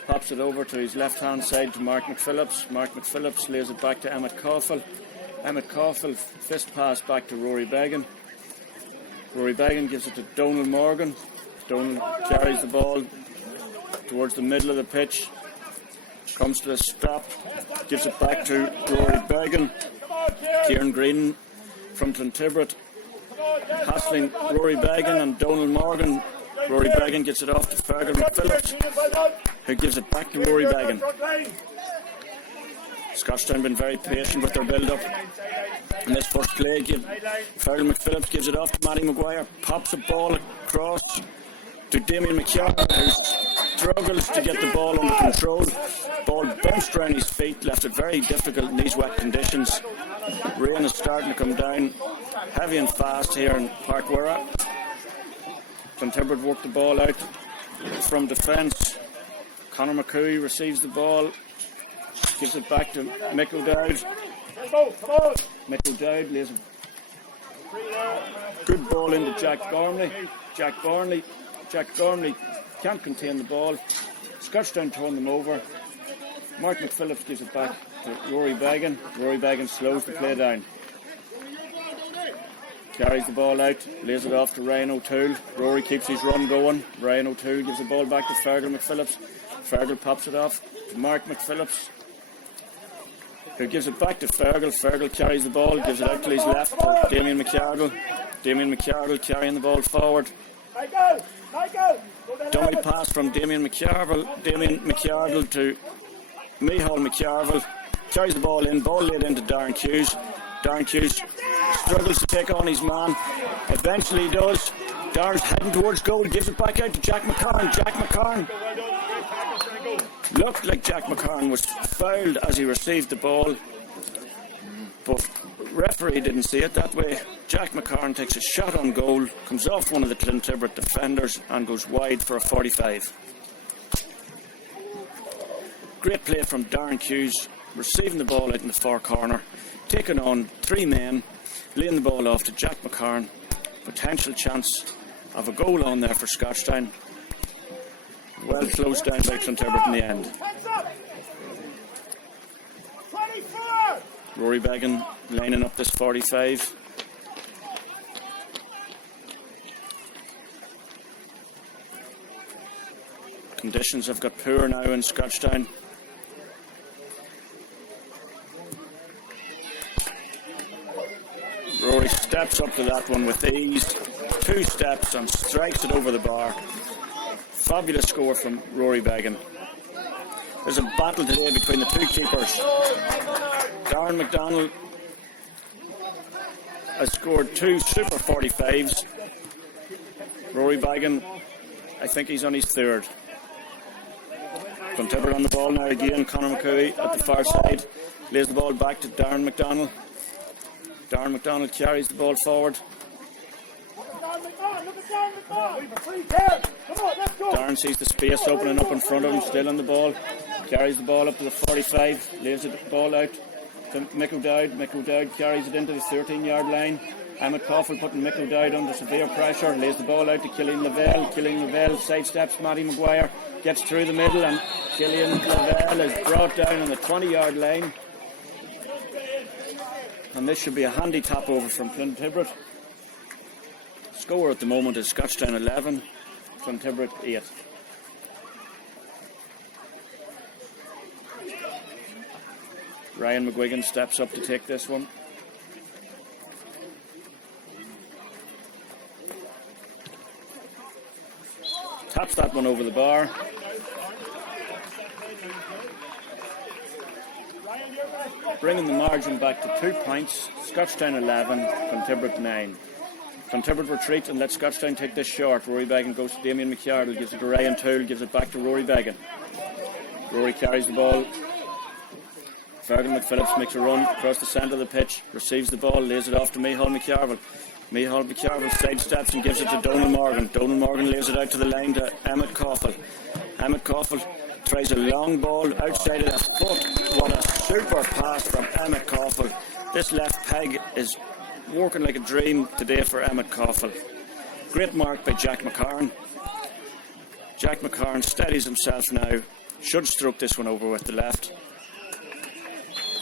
Pops it over to his left hand side to Mark McPhillips. Mark McPhillips lays it back to Emmett Coffell. Emmett Coffell fist pass back to Rory Began. Rory Began gives it to Donald Morgan. Donald carries the ball towards the middle of the pitch. Comes to the stop. Gives it back to Rory Began. Kieran Green from Clontibret hassling Rory Began and Donald Morgan. Rory Began gets it off to Pairc McPhillips, who gives it back to Rory Began. Scotstown been very patient with their build-up. In this first play, Pairc McPhillips gives it off to Matty Maguire, pops the ball across to Damien McCarthy, who struggles to get the ball under control. Ball bounced around his feet, left it very difficult in these wet conditions. Rain is starting to come down heavy and fast here in Pairc Mhuire. Clontibret work the ball out from defence. Conor McCooey receives the ball, gives it back to Mick O'Dowd. Mick O'Dowd lays a good ball into Jack Gormley. Jack Gormley can't contain the ball. Scotstown turn them over. Mark McPhillips gives it back to Rory Began. Rory Began slows the play down. Carries the ball out, lays it off to Ryan O'Toole. Rory keeps his run going. Ryan O'Toole gives the ball back to Fergal McPhillips. Fergal pops it off to Mark McPhillips, who gives it back to Fergal. Fergal carries the ball, gives it out to his left to Damien McCardle. Damien McCardle carrying the ball forward. Dummy pass from Damien McCardle to Micheál McCarville. Carries the ball in, ball laid into Darren Hughes. Darren Hughes struggles to take on his man. Eventually does. Darren's heading towards goal, gives it back out to Jack McCarn. Jack McCarn looked like Jack McCarn was fouled as he received the ball, but referee didn't see it that way. Jack McCarn takes a shot on goal, comes off one of the Clontibret defenders and goes wide for a 45. Great play from Darren Hughes, receiving the ball out in the far corner, taking on 3 men, laying the ball off to Jack McCarn. Potential chance of a goal on there for Scotstown. Well closed down by Clontibret in the end. Rory Beggan lining up this 45. Conditions have got poor now in Scotstown. Rory steps up to that one with ease. 2 steps and strikes it over the bar. Fabulous score from Rory Beggan. There's a battle today between the 2 keepers. Darren McDonald has scored 2 super 45s. Rory Beggan, I think he's on his 3rd. Clontibret on the ball now again. Conor McCooey at the far side. Lays the ball back to Darren McDonald. Darren McDonald carries the ball forward. Darren sees the space opening up in front of him, still on the ball. Carries the ball up to the 45. Lays the ball out to Mick O'Dowd. Mick O'Dowd carries it into the 13-yard line. Emmett Coffey putting Mick O'Dowd under severe pressure. Lays the ball out to Killian Lavelle. Killian Lavelle sidesteps Matty Maguire. Gets through the middle and Killian Lavelle is brought down on the 20-yard line. And this should be a handy tap over from Clontibret. Score at the moment is Scotstown 11, Clontibret 8. Ryan McGuigan steps up to take this one. Taps that one over the bar. Bringing the margin back to 2 points. Scotstown 11, Clontibret 9. Clontibret retreat and let Scotstown take this short. Rory Beggan goes to Damien McCardle, gives it to Ryan Toole, gives it back to Rory Beggan. Rory carries the ball. Ferdinand McPhillips makes a run across the centre of the pitch, receives the ball, lays it off to Micheál McCarville. Micheál McCarville sidesteps and gives it to Donal Morgan. Donal Morgan lays it out to the line to Emmett Coffey. Emmett Coffey tries a long ball outside of the foot. What a super pass from Emmett Coffey. This left peg is working like a dream today for Emmett Coffey. Great mark by Jack McCarn. Jack McCarn steadies himself now. Should stroke this one over with the left.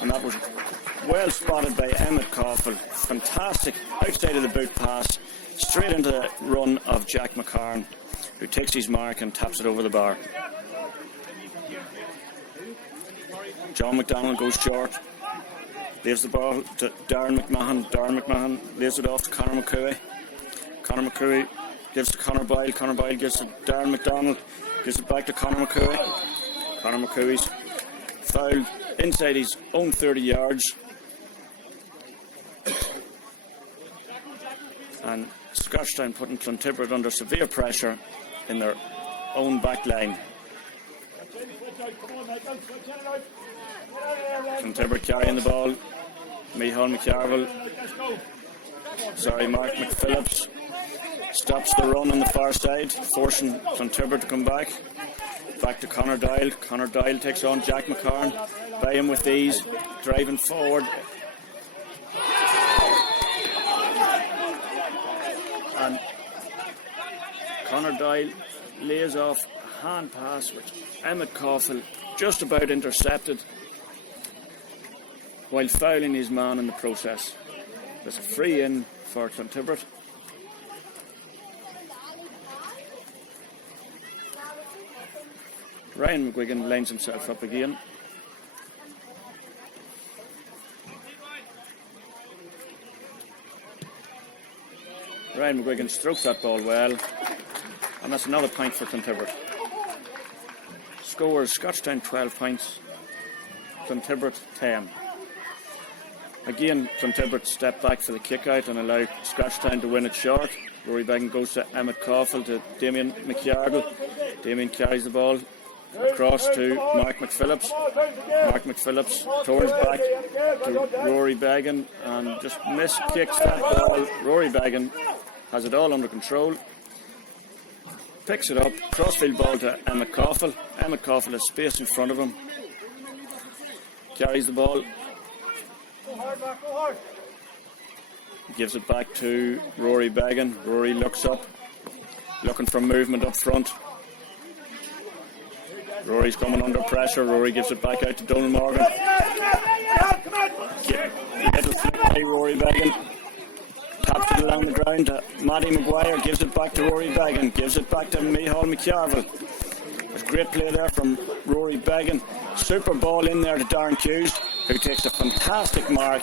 And that was well spotted by Emmett Coffey. Fantastic outside of the boot pass. Straight into the run of Jack McCarn, who takes his mark and taps it over the bar. John McDonald goes short. Leaves the ball to Darren McMahon. Darren McMahon lays it off to Conor McCooey. Conor McCooey gives to Conor Boyle. Conor Boyle gives to Darren McDonald. Gives it back to Conor McCooey. Conor McCooey's fouled inside his own 30 yards. And Scotstown putting Clontibret under severe pressure in their own back line. Clontibret carrying the ball. Micheál McCarville. Mark McPhillips stops the run on the far side, forcing Clontibret to come back. Back to Conor Doyle. Conor Doyle takes on Jack McCarn. By him with ease, driving forward. And Conor Doyle lays off a hand pass which Emmett Coffey just about intercepted while fouling his man in the process. There's a free in for Clontibret. Ryan McGuigan lines himself up again. Ryan McGuigan strokes that ball well, and that's another point for Clontibret. Scores Scotstown 12 points, Clontibret 10. Again, Clontibret step back for the kick out and allow Scotstown to win it short. Rory Beggan goes to Emmett Coffell to Damien McCardle. Damien carries the ball across to Mark McPhillips. Mark McPhillips turns back to Rory Beggan and just miskicks that ball. Rory Beggan has it all under control. Picks it up, crossfield ball to Emmett Coffell. Emmett Coffell has space in front of him. Carries the ball. Gives it back to Rory Beggan. Rory looks up, looking for movement up front. Rory's coming under pressure. Rory gives it back out to Donald Morgan. Little flip by Rory Beggan. Taps it along the ground to Matty Mhuire. Gives it back to Rory Beggan. Gives it back to Micheál McCarville. There's great play there from Rory Beggan. Super ball in there to Darren Hughes, who takes a fantastic mark.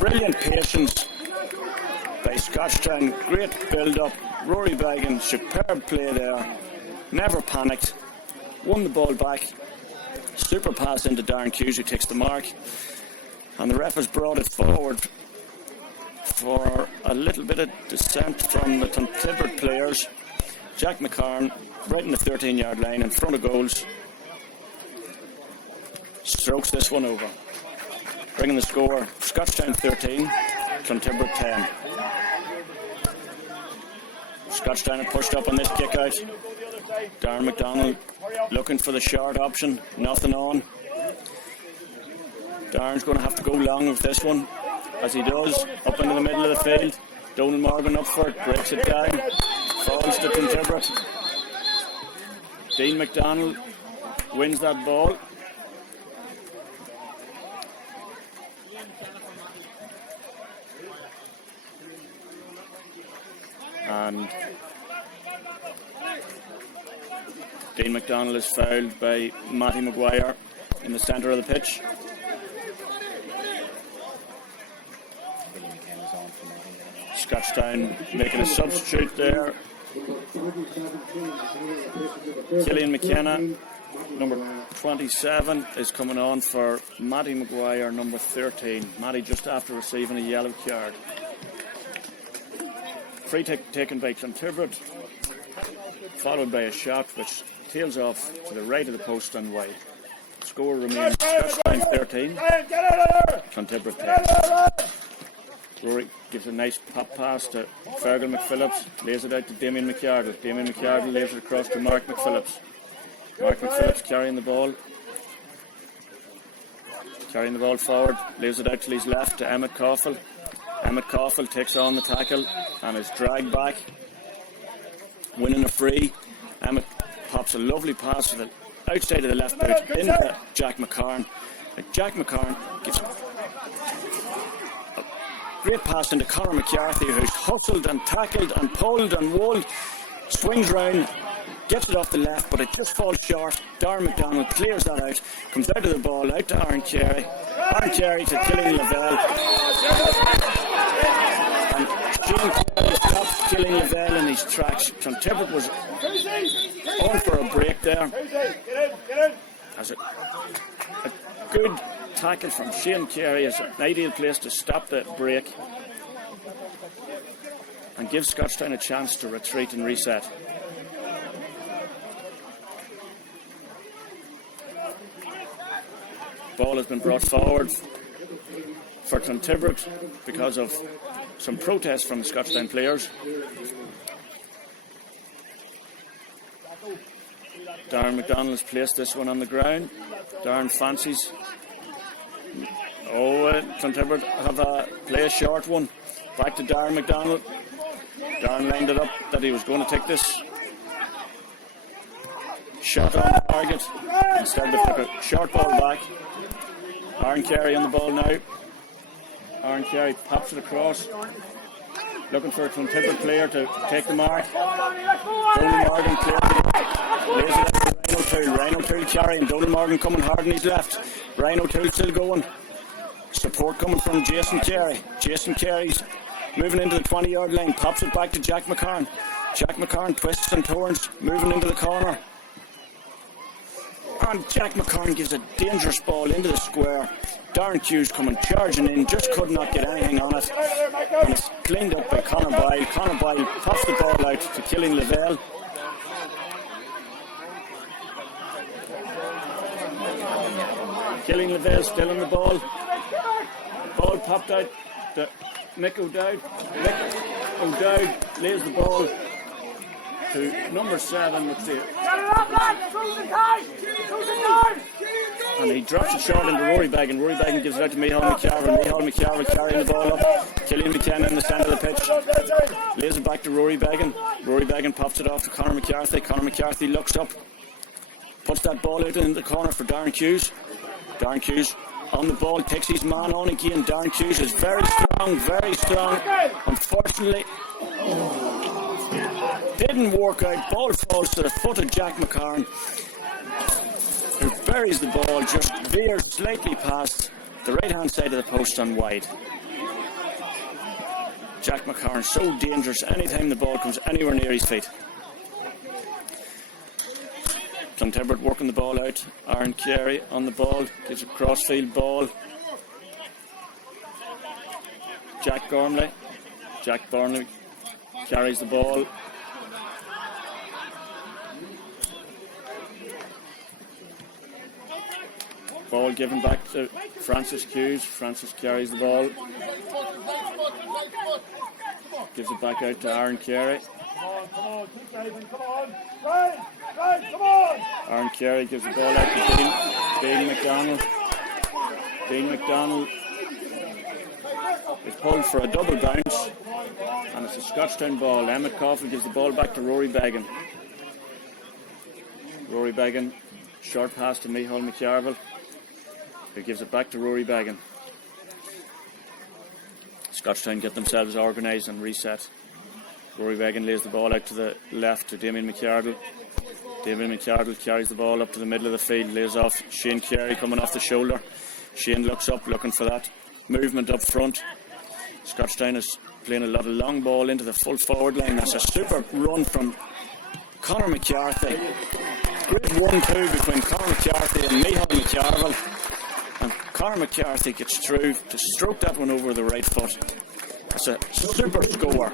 Brilliant patience by Scotstown. Great build up. Rory Beggan, superb play there. Never panicked. Won the ball back. Super pass into Darren Hughes, who takes the mark. And the ref has brought it forward for a little bit of dissent from the Clontibret players. Jack McCarn, right in the 13-yard line in front of goals, strokes this one over. Bringing the score, Scotstown 13, Clontibret 10. Scotstown have pushed up on this kick out. Darren McDonald looking for the short option, nothing on. Darren's going to have to go long with this one, as he does, up into the middle of the field. Donald Morgan up for it, breaks it down, falls to Clontibret. Dean McDonald wins that ball. And Dean McDonald is fouled by Matty Mhuire in the centre of the pitch. Scotstown making a substitute there. Killian McKenna, number 27, is coming on for Matty Mhuire, number 13. Matty just after receiving a yellow card. Free taken by Clontibret, followed by a shot which tails off to the right of the post and wide. Score remains Scotstown 13, Clontibret 10. Rory gives a nice pop pass to Fergal McPhillips, lays it out to Damien McCardle. Damien McCardle lays it across to Mark McPhillips. Mark McPhillips carrying the ball forward, lays it out till he's left to Emmett Coffell. Emmett Coffell takes on the tackle and is dragged back, winning a free. Emmett pops a lovely pass to the outside of the left boot into Jack McCarn. Jack McCarn gives a great pass into Conor McCarthy, who's hustled and tackled and pulled and walled, swings round, gets it off the left, but it just falls short. Darren McDonald clears that out, comes out of the ball, out to Aaron Carey. Aaron Carey to Killian Lavelle. And Shane Carey stops Killian Lavelle in his tracks. Clontibret was on for a break there. As a good tackle from Shane Carey is an ideal place to stop that break and give Scotstown a chance to retreat and reset. Ball has been brought forward for Clontibret because of some protests from the Scotstown players. Darren McDonald has placed this one on the ground. Darren fancies. Clontibret have play a short one. Back to Darren McDonald. Darren lined it up that he was going to take this shot on target. Instead they took a short ball back. Aaron Carey on the ball now. Aaron Carey pops it across. Looking for a Clontibret player to take the mark. Donald Morgan lays it to Ryan O'Toole. Ryan O'Toole carrying. Donald Morgan coming hard on his left. Ryan O'Toole still going. Support coming from Jason Carey. Jason Carey's moving into the 20-yard line. Pops it back to Jack McCarn. Jack McCarn twists and turns, moving into the corner. McCarn, Jack McCarn gives a dangerous ball into the square. Darren Hughes coming charging in, just could not get anything on it. And it's cleaned up by Conor Boyle. Conor Boyle pops the ball out to Killian Lavelle. Killian Lavelle still on the ball. Ball popped out to Mick O'Dowd. Mick O'Dowd lays the ball to number 7. And he drops it short into Rory Bagan. Rory Bagan gives it out to Micheál McCarville. Micheál McCarville carrying the ball up. Killian McKenna in the centre of the pitch. Lays it back to Rory Bagan. Rory Bagan pops it off to Conor McCarthy. Conor McCarthy looks up. Puts that ball out in the corner for Darren Hughes. Darren Hughes on the ball, takes his man on again. Darren Hughes is very strong, very strong. Unfortunately, didn't work out. Ball falls to the foot of Jack McCarn, who buries the ball, just veers slightly past the right hand side of the post and wide. Jack McCarn so dangerous anytime the ball comes anywhere near his feet. Clontibret working the ball out. Aaron Carey on the ball, gives a crossfield ball. Jack Gormley. Jack Gormley carries the ball. Ball given back to Francis Hughes. Francis carries the ball. Gives it back out to Aaron Carey. Aaron Carey gives the ball out to Dean McDonald. Dean McDonald is pulled for a double bounce, and it's a Scotstown ball. Emmett Coughlin gives the ball back to Rory Bagan. Rory Bagan, short pass to Micheál McCarville, who gives it back to Rory Bagan. Scotstown get themselves organised and reset. Rory Bagan lays the ball out to the left to Damien McCardle. Damien McCardle carries the ball up to the middle of the field, lays off Shane Carey coming off the shoulder. Shane looks up, looking for that movement up front. Scotstown is playing a lot of long ball into the full forward line. That's a super run from Conor McCarthy. Great 1-2 between Conor McCarthy and Micheál McCarville. And Conor McCarthy gets through to stroke that one over the right foot. That's a super score.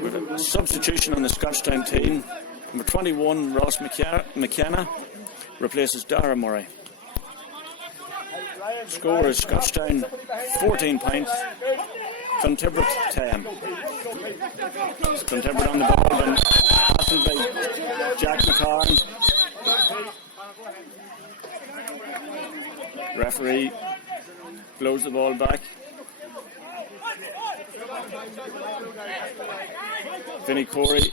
With a substitution on the Scotstown team. Number 21, Ross McKenna, replaces Diarmuid. Score is Scotstown 14 points, Clontibret 10. Clontibret on the ball, and passed by Jack McCarn. Referee blows the ball back. Vinnie Corey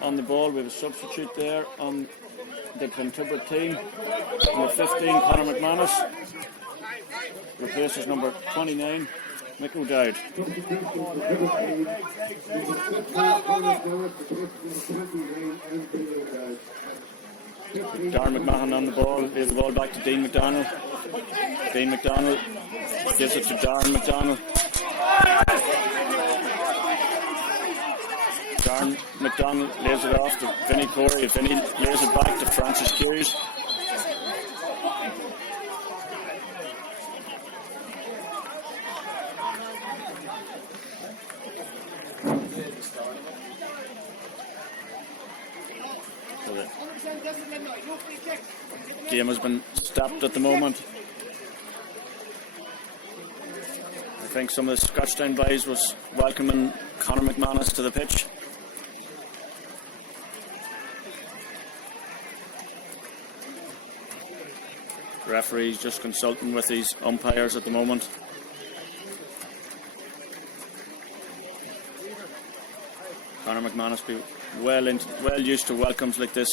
on the ball. We have a substitute there on the Clontibret team. Number 15, Conor McManus, replaces number 29, Mick O'Dowd. Darren McMahon on the ball, gives the ball back to Dean McDonald. Dean McDonald gives it to Darren McDonald. Darren McDonald lays it off to Vinnie Corey. Vinnie lays it back to Francis Hughes. So the game has been stopped at the moment. I think some of the Scotstown boys was welcoming Conor McManus to the pitch. The referee's just consulting with these umpires at the moment. Conor McManus be well used to welcomes like this.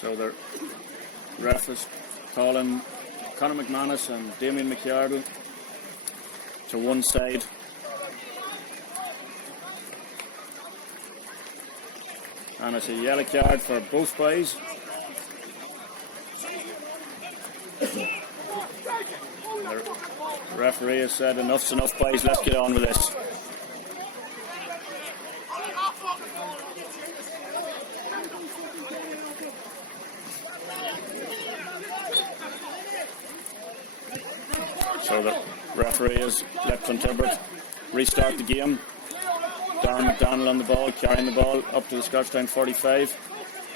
So the ref is calling Conor McManus and Damien McCardle to one side. And it's a yellow card for both boys. The referee has said enough's enough, boys, let's get on with this. So the referee has let Clontibret restart the game. Darren McDonald on the ball, carrying the ball up to the Scotstown 45.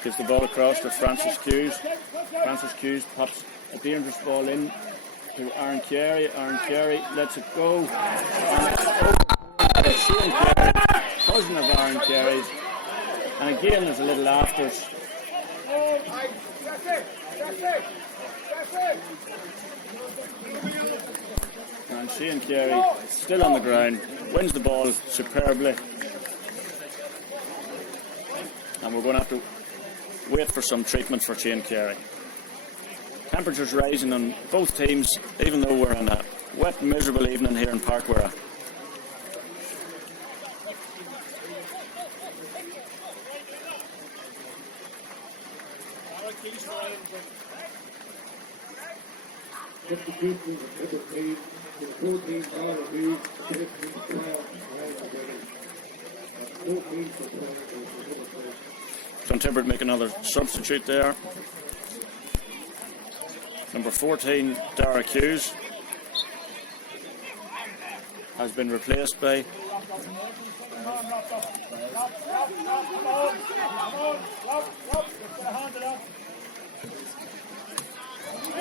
Gives the ball across to Francis Hughes. Francis Hughes pops a dangerous ball in to Aaron Carey. Aaron Carey lets it go. Shane Carey, cousin of Aaron Carey's. And again there's a little afters. And Shane Carey still on the ground, wins the ball superbly. And we're going to have to wait for some treatment for Shane Carey. Temperatures rising on both teams, even though we're on a wet, miserable evening here in Pairc Mhuire. Clontibret make another substitute there. Number 14, Pairc Hughes, has been replaced by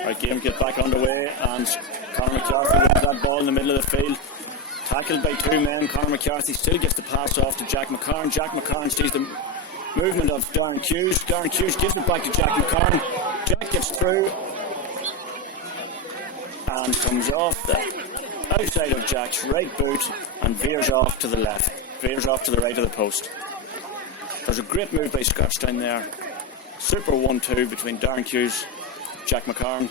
right, game get back underway, and Conor McCarthy wins that ball in the middle of the field. Tackled by two men. Conor McCarthy still gets the pass off to Jack McCarn. Jack McCarn sees the movement of Darren Hughes. Darren Hughes gives it back to Jack McCarn. Jack gets through and comes off the outside of Jack's right boot and veers off to the left. Veers off to the right of the post. There's a great move by Scotstown there. Super 1-2 between Darren Hughes, Jack McCarn.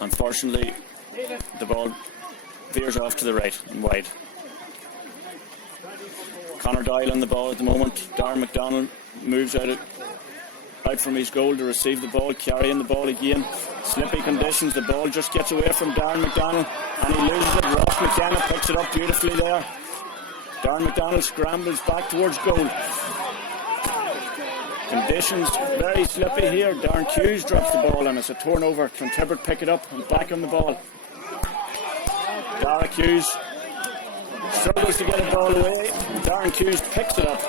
Unfortunately, the ball veers off to the right and wide. Conor Doyle on the ball at the moment. Darren McDonald moves out from his goal to receive the ball, carrying the ball again. Slippy conditions, the ball just gets away from Darren McDonald and he loses it. Ross McKenna picks it up beautifully there. Darren McDonald scrambles back towards goal. Conditions very slippy here. Darren Hughes drops the ball and it's a turnover. Clontibret pick it up and back on the ball. Pairc Hughes struggles to get the ball away. Darren Hughes picks it up,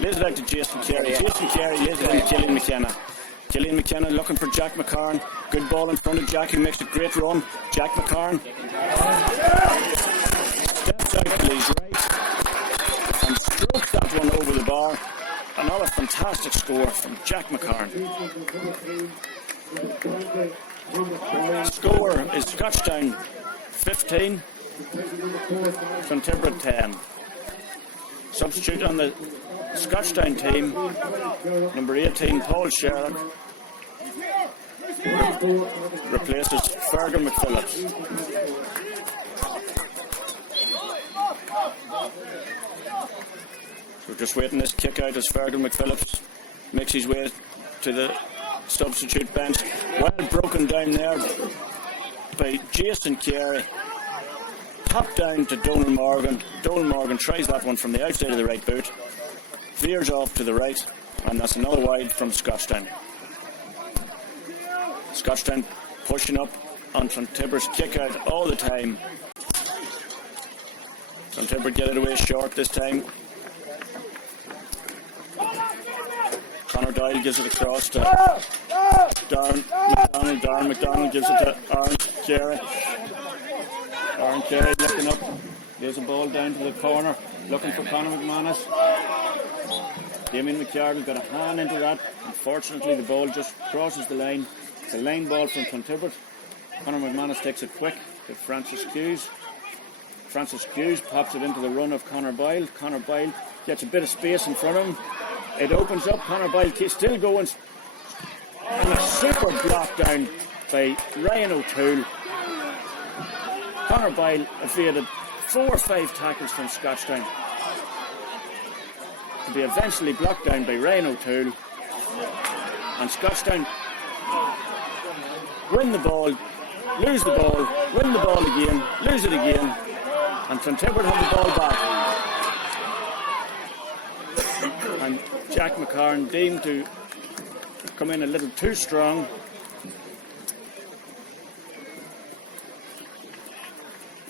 lays it out to Jason Carey. Jason Carey lays it out to Killian McKenna. Killian McKenna looking for Jack McCarn. Good ball in front of Jack, who makes a great run. Jack McCarn steps out to his right and strokes that one over the bar. Another fantastic score from Jack McCarn. Score is Scotstown 15, Clontibret 10. Substitute on the Scotstown team, number 18, Paul Sherrick, replaces Fergal McPhillips. We're just waiting this kick out as Fergal McPhillips makes his way to the substitute bench. Well broken down there by Jason Carey. Popped down to Donal Morgan. Donal Morgan tries that one from the outside of the right boot. Veers off to the right, and that's another wide from Scotstown. Scotstown pushing up on Clontibret's kick out all the time. Clontibret get it away short this time. Conor Doyle gives it across to Darren McDonald. Darren McDonald gives it to Aaron Carey. Aaron Carey lifting up. There's a ball down to the corner, looking for Conor McManus. Damien McCardle got a hand into that. Unfortunately, the ball just crosses the line. It's a line ball from Clontibret. Conor McManus takes it quick to Francis Hughes. Francis Hughes pops it into the run of Conor Boyle. Conor Boyle gets a bit of space in front of him. It opens up. Conor Boyle still going. And a super block down by Ryan O'Toole. Conor Boyle evaded 4 or 5 tackles from Scotstown to be eventually blocked down by Ryan O'Toole. And Scotstown win the ball lose the ball, win the ball again, lose it again, and Clontibret have the ball back. And Jack McCarn deemed to come in a little too strong.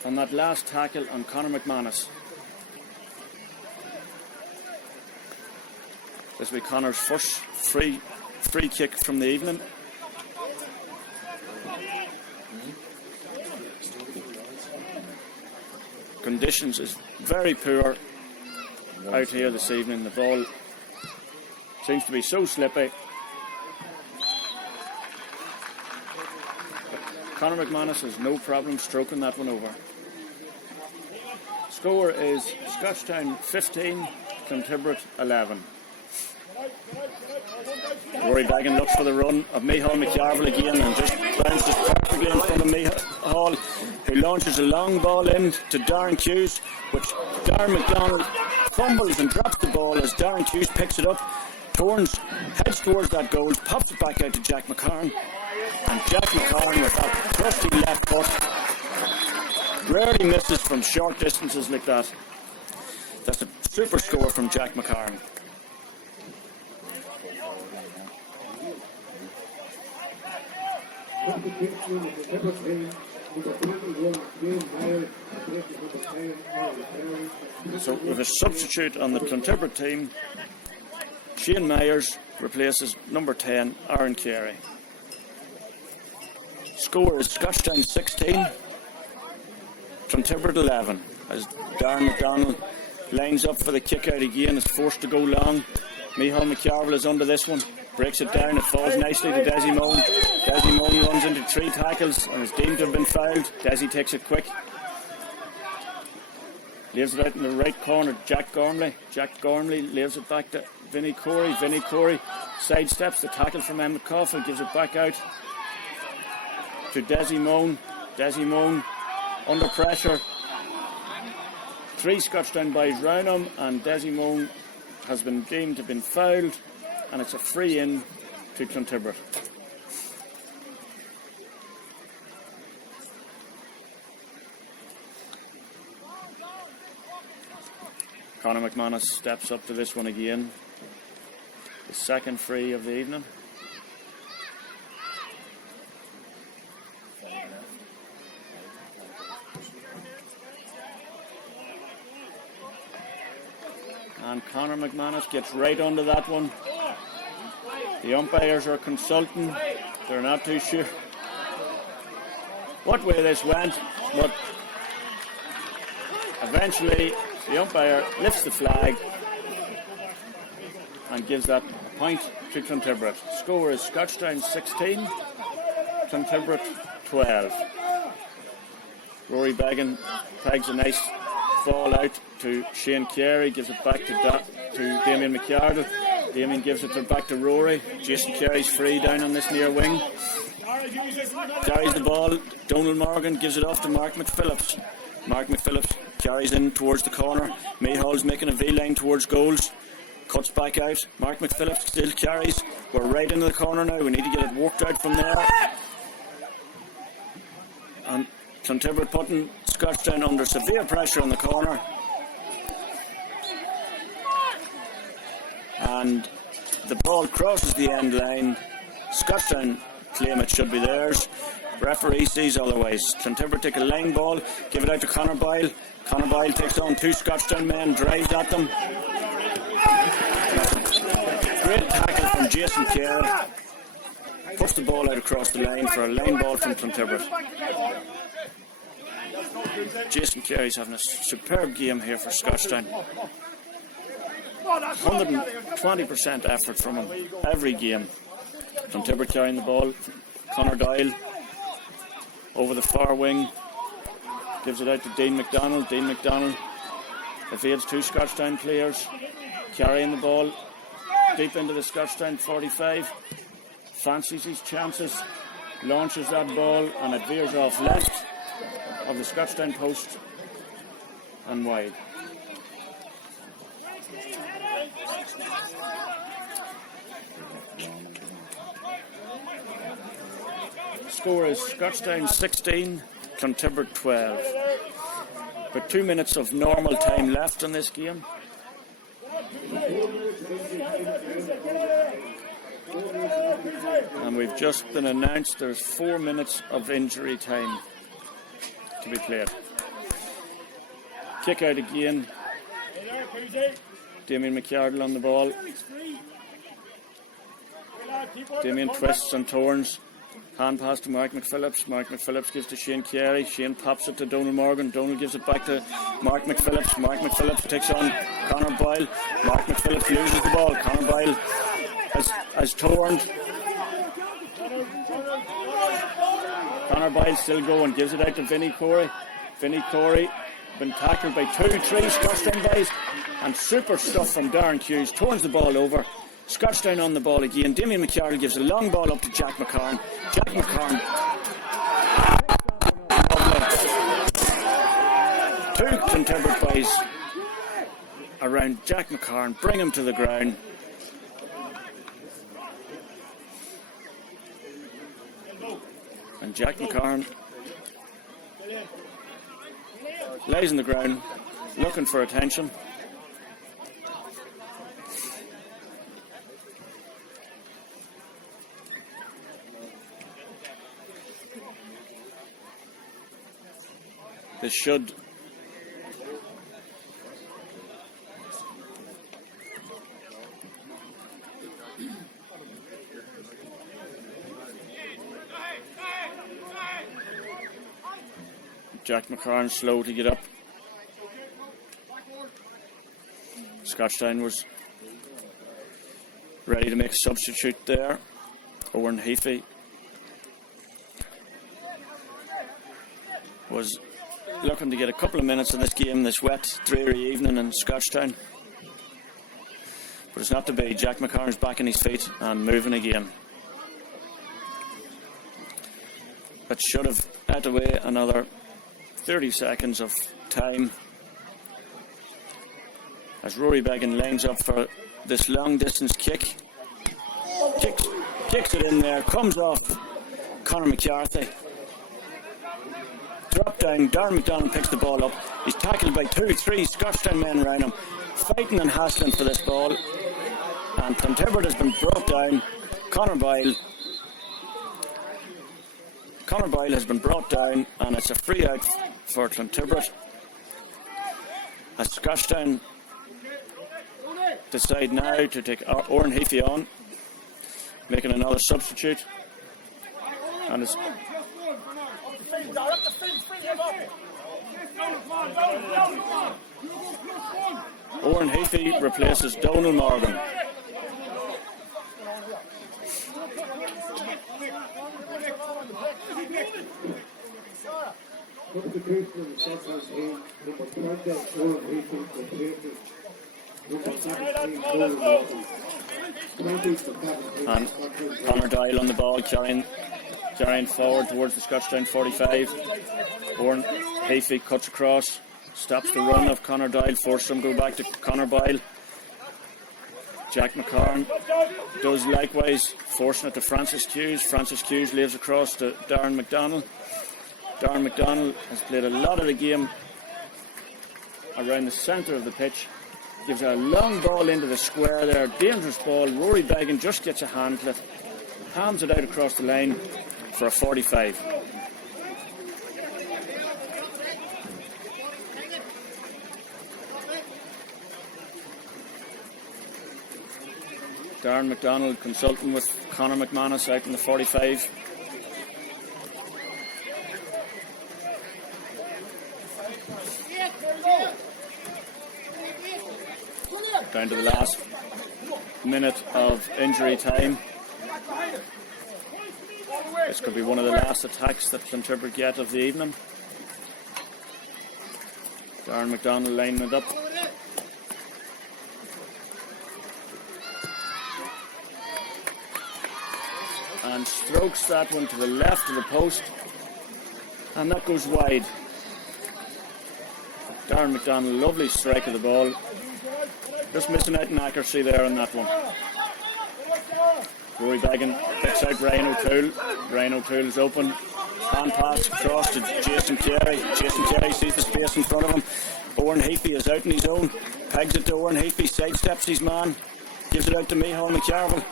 On that last tackle on Conor McManus. This will be Conor's first free kick from the evening. Conditions is very poor out here this evening. The ball seems to be so slippy. Conor McManus has no problem stroking that one over. Score is Scotstown 15, Clontibret 11. Rory Bagan looks for the run of Micheál McCarville again and just bounces perfectly in front of Micheál, who launches a long ball in to Darren Hughes, which Darren McDonald fumbles and drops the ball as Darren Hughes picks it up, heads towards that goal, pops it back out to Jack McCarn, and Jack McCarn with that trusty left foot rarely misses from short distances like that. That's a super score from Jack McCarn. So with a substitute on the Clontibret team, Shane Myers replaces number 10, Aaron Carey. Score is Scotstown 16, Clontibret 11, as Darren McDonald lines up for the kick out again, is forced to go long. Micheál McCarville is under this one, breaks it down, it falls nicely to Desi Moan. Desi Moan runs into 3 tackles and is deemed to have been fouled. Desi takes it quick. Leaves it out in the right corner, Jack Gormley. Jack Gormley leaves it back to Vinnie Corey. Vinnie Corey sidesteps the tackle from Emmett Coffey, gives it back out to Desi Moan. Desi Moan under pressure. 3 Scotstown boys round him, and Desi Moan has been deemed to have been fouled, and it's a free in to Clontibret. Conor McManus steps up to this one again. The second free of the evening. And Conor McManus gets right onto that one. The umpires are consulting. They're not too sure what way this went, but eventually the umpire lifts the flag and gives that point to Clontibret. Score is Scotstown 16, Clontibret 12. Rory Bagan pegs a nice ball out to Shane Carey, gives it back to Damien McCardle. Damien gives it back to Rory. Jason Carey's free down on this near wing. Carries the ball. Donald Morgan gives it off to Mark McPhillips. Mark McPhillips carries in towards the corner. Mayhall's making a V-line towards goals. Cuts back out. Mark McPhillips still carries. We're right into the corner now. We need to get it worked out from there. And Clontibret putting Scotstown under severe pressure on the corner. And the ball crosses the end line. Scotstown claim it should be theirs. Referee sees otherwise. Clontibret take a line ball, give it out to Conor Boyle. Conor Boyle takes on 2 Scotstown men, drives at them. Great tackle from Jason Carey. Puts the ball out across the line for a line ball from Clontibret. Jason Carey's having a superb game here for Scotstown. 120% effort from him every game. Clontibret carrying the ball. Conor Doyle over the far wing, gives it out to Dean McDonald. Dean McDonald evades 2 Scotstown players, carrying the ball deep into the Scotstown 45, fancies his chances, launches that ball, and it veers off left of the Scotstown post and wide. Score is Scotstown 16, Clontibret 12. With 2 minutes of normal time left in this game. And we've just been announced there's 4 minutes of injury time to be played. Kick out again. Damien McArdle on the ball. Damien twists and turns. Hand pass to Mark McPhillips. Mark McPhillips gives to Shane Carey. Shane pops it to Donald Morgan. Donald gives it back to Mark McPhillips. Mark McPhillips takes on Conor Boyle. Mark McPhillips loses the ball. Conor Boyle has turned. Conor Boyle still going. Gives it out to Vinnie Corey. Vinnie Corey been tackled by 2-3 Scotstown boys. And super stuff from Darren Hughes. Turns the ball over. Scotstown on the ball again. Damien McArdle gives a long ball up to Jack McCarn. Jack McCarn. Two Clontibret boys around Jack McCarn. Bring him to the ground. And Jack McCarn lays on the ground looking for attention. This should Jack McCarn slow to get up. Scotstown was ready to make a substitute there. Owen Heafy was looking to get a couple of minutes in this game this wet, dreary evening in Scotstown. But it's not to be. Jack McCarn's back on his feet and moving again. But should have had away another 30 seconds of time as Rory Beggan lines up for this long distance kick. Kicks it in there, comes off Conor McCarthy. Drop down, Darren McDonald picks the ball up. He's tackled by 2-3 Scotstown men around him, fighting and hassling for this ball. And Clontibret has been brought down. Conor Boyle has been brought down, and it's a free out for Clontibret as Scotstown decide now to take Owen Heafy on, making another substitute. And it's Owen Heafy replaces Donald Morgan. Substitution in the Scotland team, number 20, Owen Heafy, replaces number 17, Donald Morgan. 20 for 17. And Conor Doyle on the ball, carrying forward towards the Scotstown 45. Owen Heafy cuts across, stops the run of Conor Doyle, forces him to go back to Conor Boyle. Jack McCarn does likewise, forcing it to Francis Hughes. Francis Hughes leaves across to Darren McDonald. Darren McDonald has played a lot of the game around the centre of the pitch. Gives a long ball into the square there, dangerous ball. Rory Beggan just gets a hand to it, hams it out across the line for a 45. Darren McDonald consulting with Conor McManus out in the 45. Down to the last minute of injury time. This could be one of the last attacks that Clontibret get of the evening. Darren McDonald lining it up. And strokes that one to the left of the post. And that goes wide. Darren McDonald, lovely strike of the ball. Just missing out in accuracy there on that one. Rory Beggan picks out Ryan O'Toole. Ryan O'Toole's open. Hand pass across to Jason Carey. Jason Carey sees the space in front of him. Owen Heapy is out in his own. Pegs it to Owen Heapy. Sidesteps his man. Gives it out to Micheál McCarville.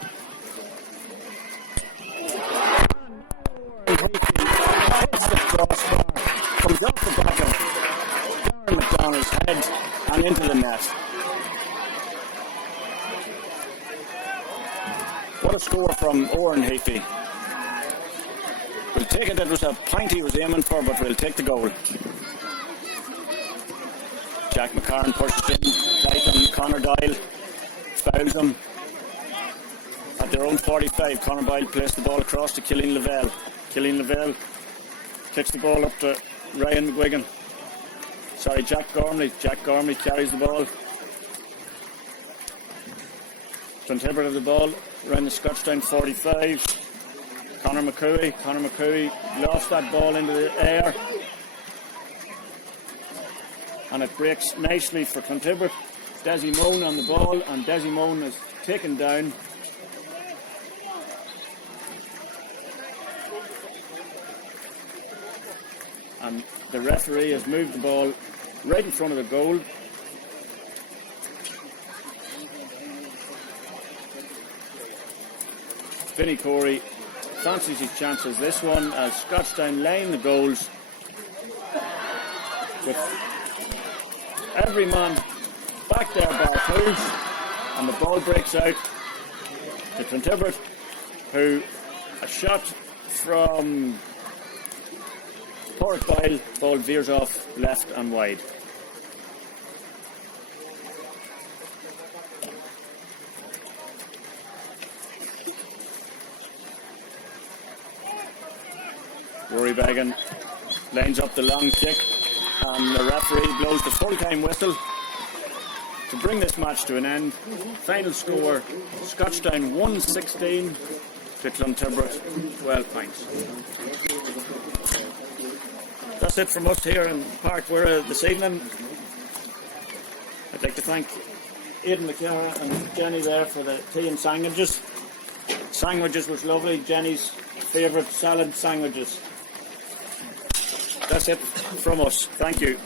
Hits the crossbar. Comes off the back of Darren McDonald's head and into the net. What a score from Owen Heapy. We'll take it. That was a point he was aiming for, but we'll take the goal. Jack McCarran pushes in tight on Conor Doyle. Fouls him. At their own 45, Conor Doyle plays the ball across to Killian Lavelle. Killian Lavelle kicks the ball up to Ryan McGuigan. Sorry, Jack Gormley. Jack Gormley carries the ball. Clontibret of the ball around the Scotstown 45. Conor McCooey lost that ball into the air. And it breaks nicely for Clontibret. Desi Moan on the ball, and Desi Moan is taken down. And the referee has moved the ball right in front of the goal. Vinnie Corey fancies his chances this one as Scotstown line the goals with every man back there by Hughes, and the ball breaks out to Clontibret, who a shot from Pairc Mhuire, ball veers off left and wide. Rory Bagan lines up the long kick, and the referee blows the full-time whistle to bring this match to an end. Final score, Scotstown 116 to Clontibret 12 points. That's it from us here in Pairc Mhuire this evening. I'd like to thank Aidan McCara and Jenny there for the tea and sandwiches. Sandwiches was lovely, Jenny's favourite salad sandwiches. That's it from us. Thank you.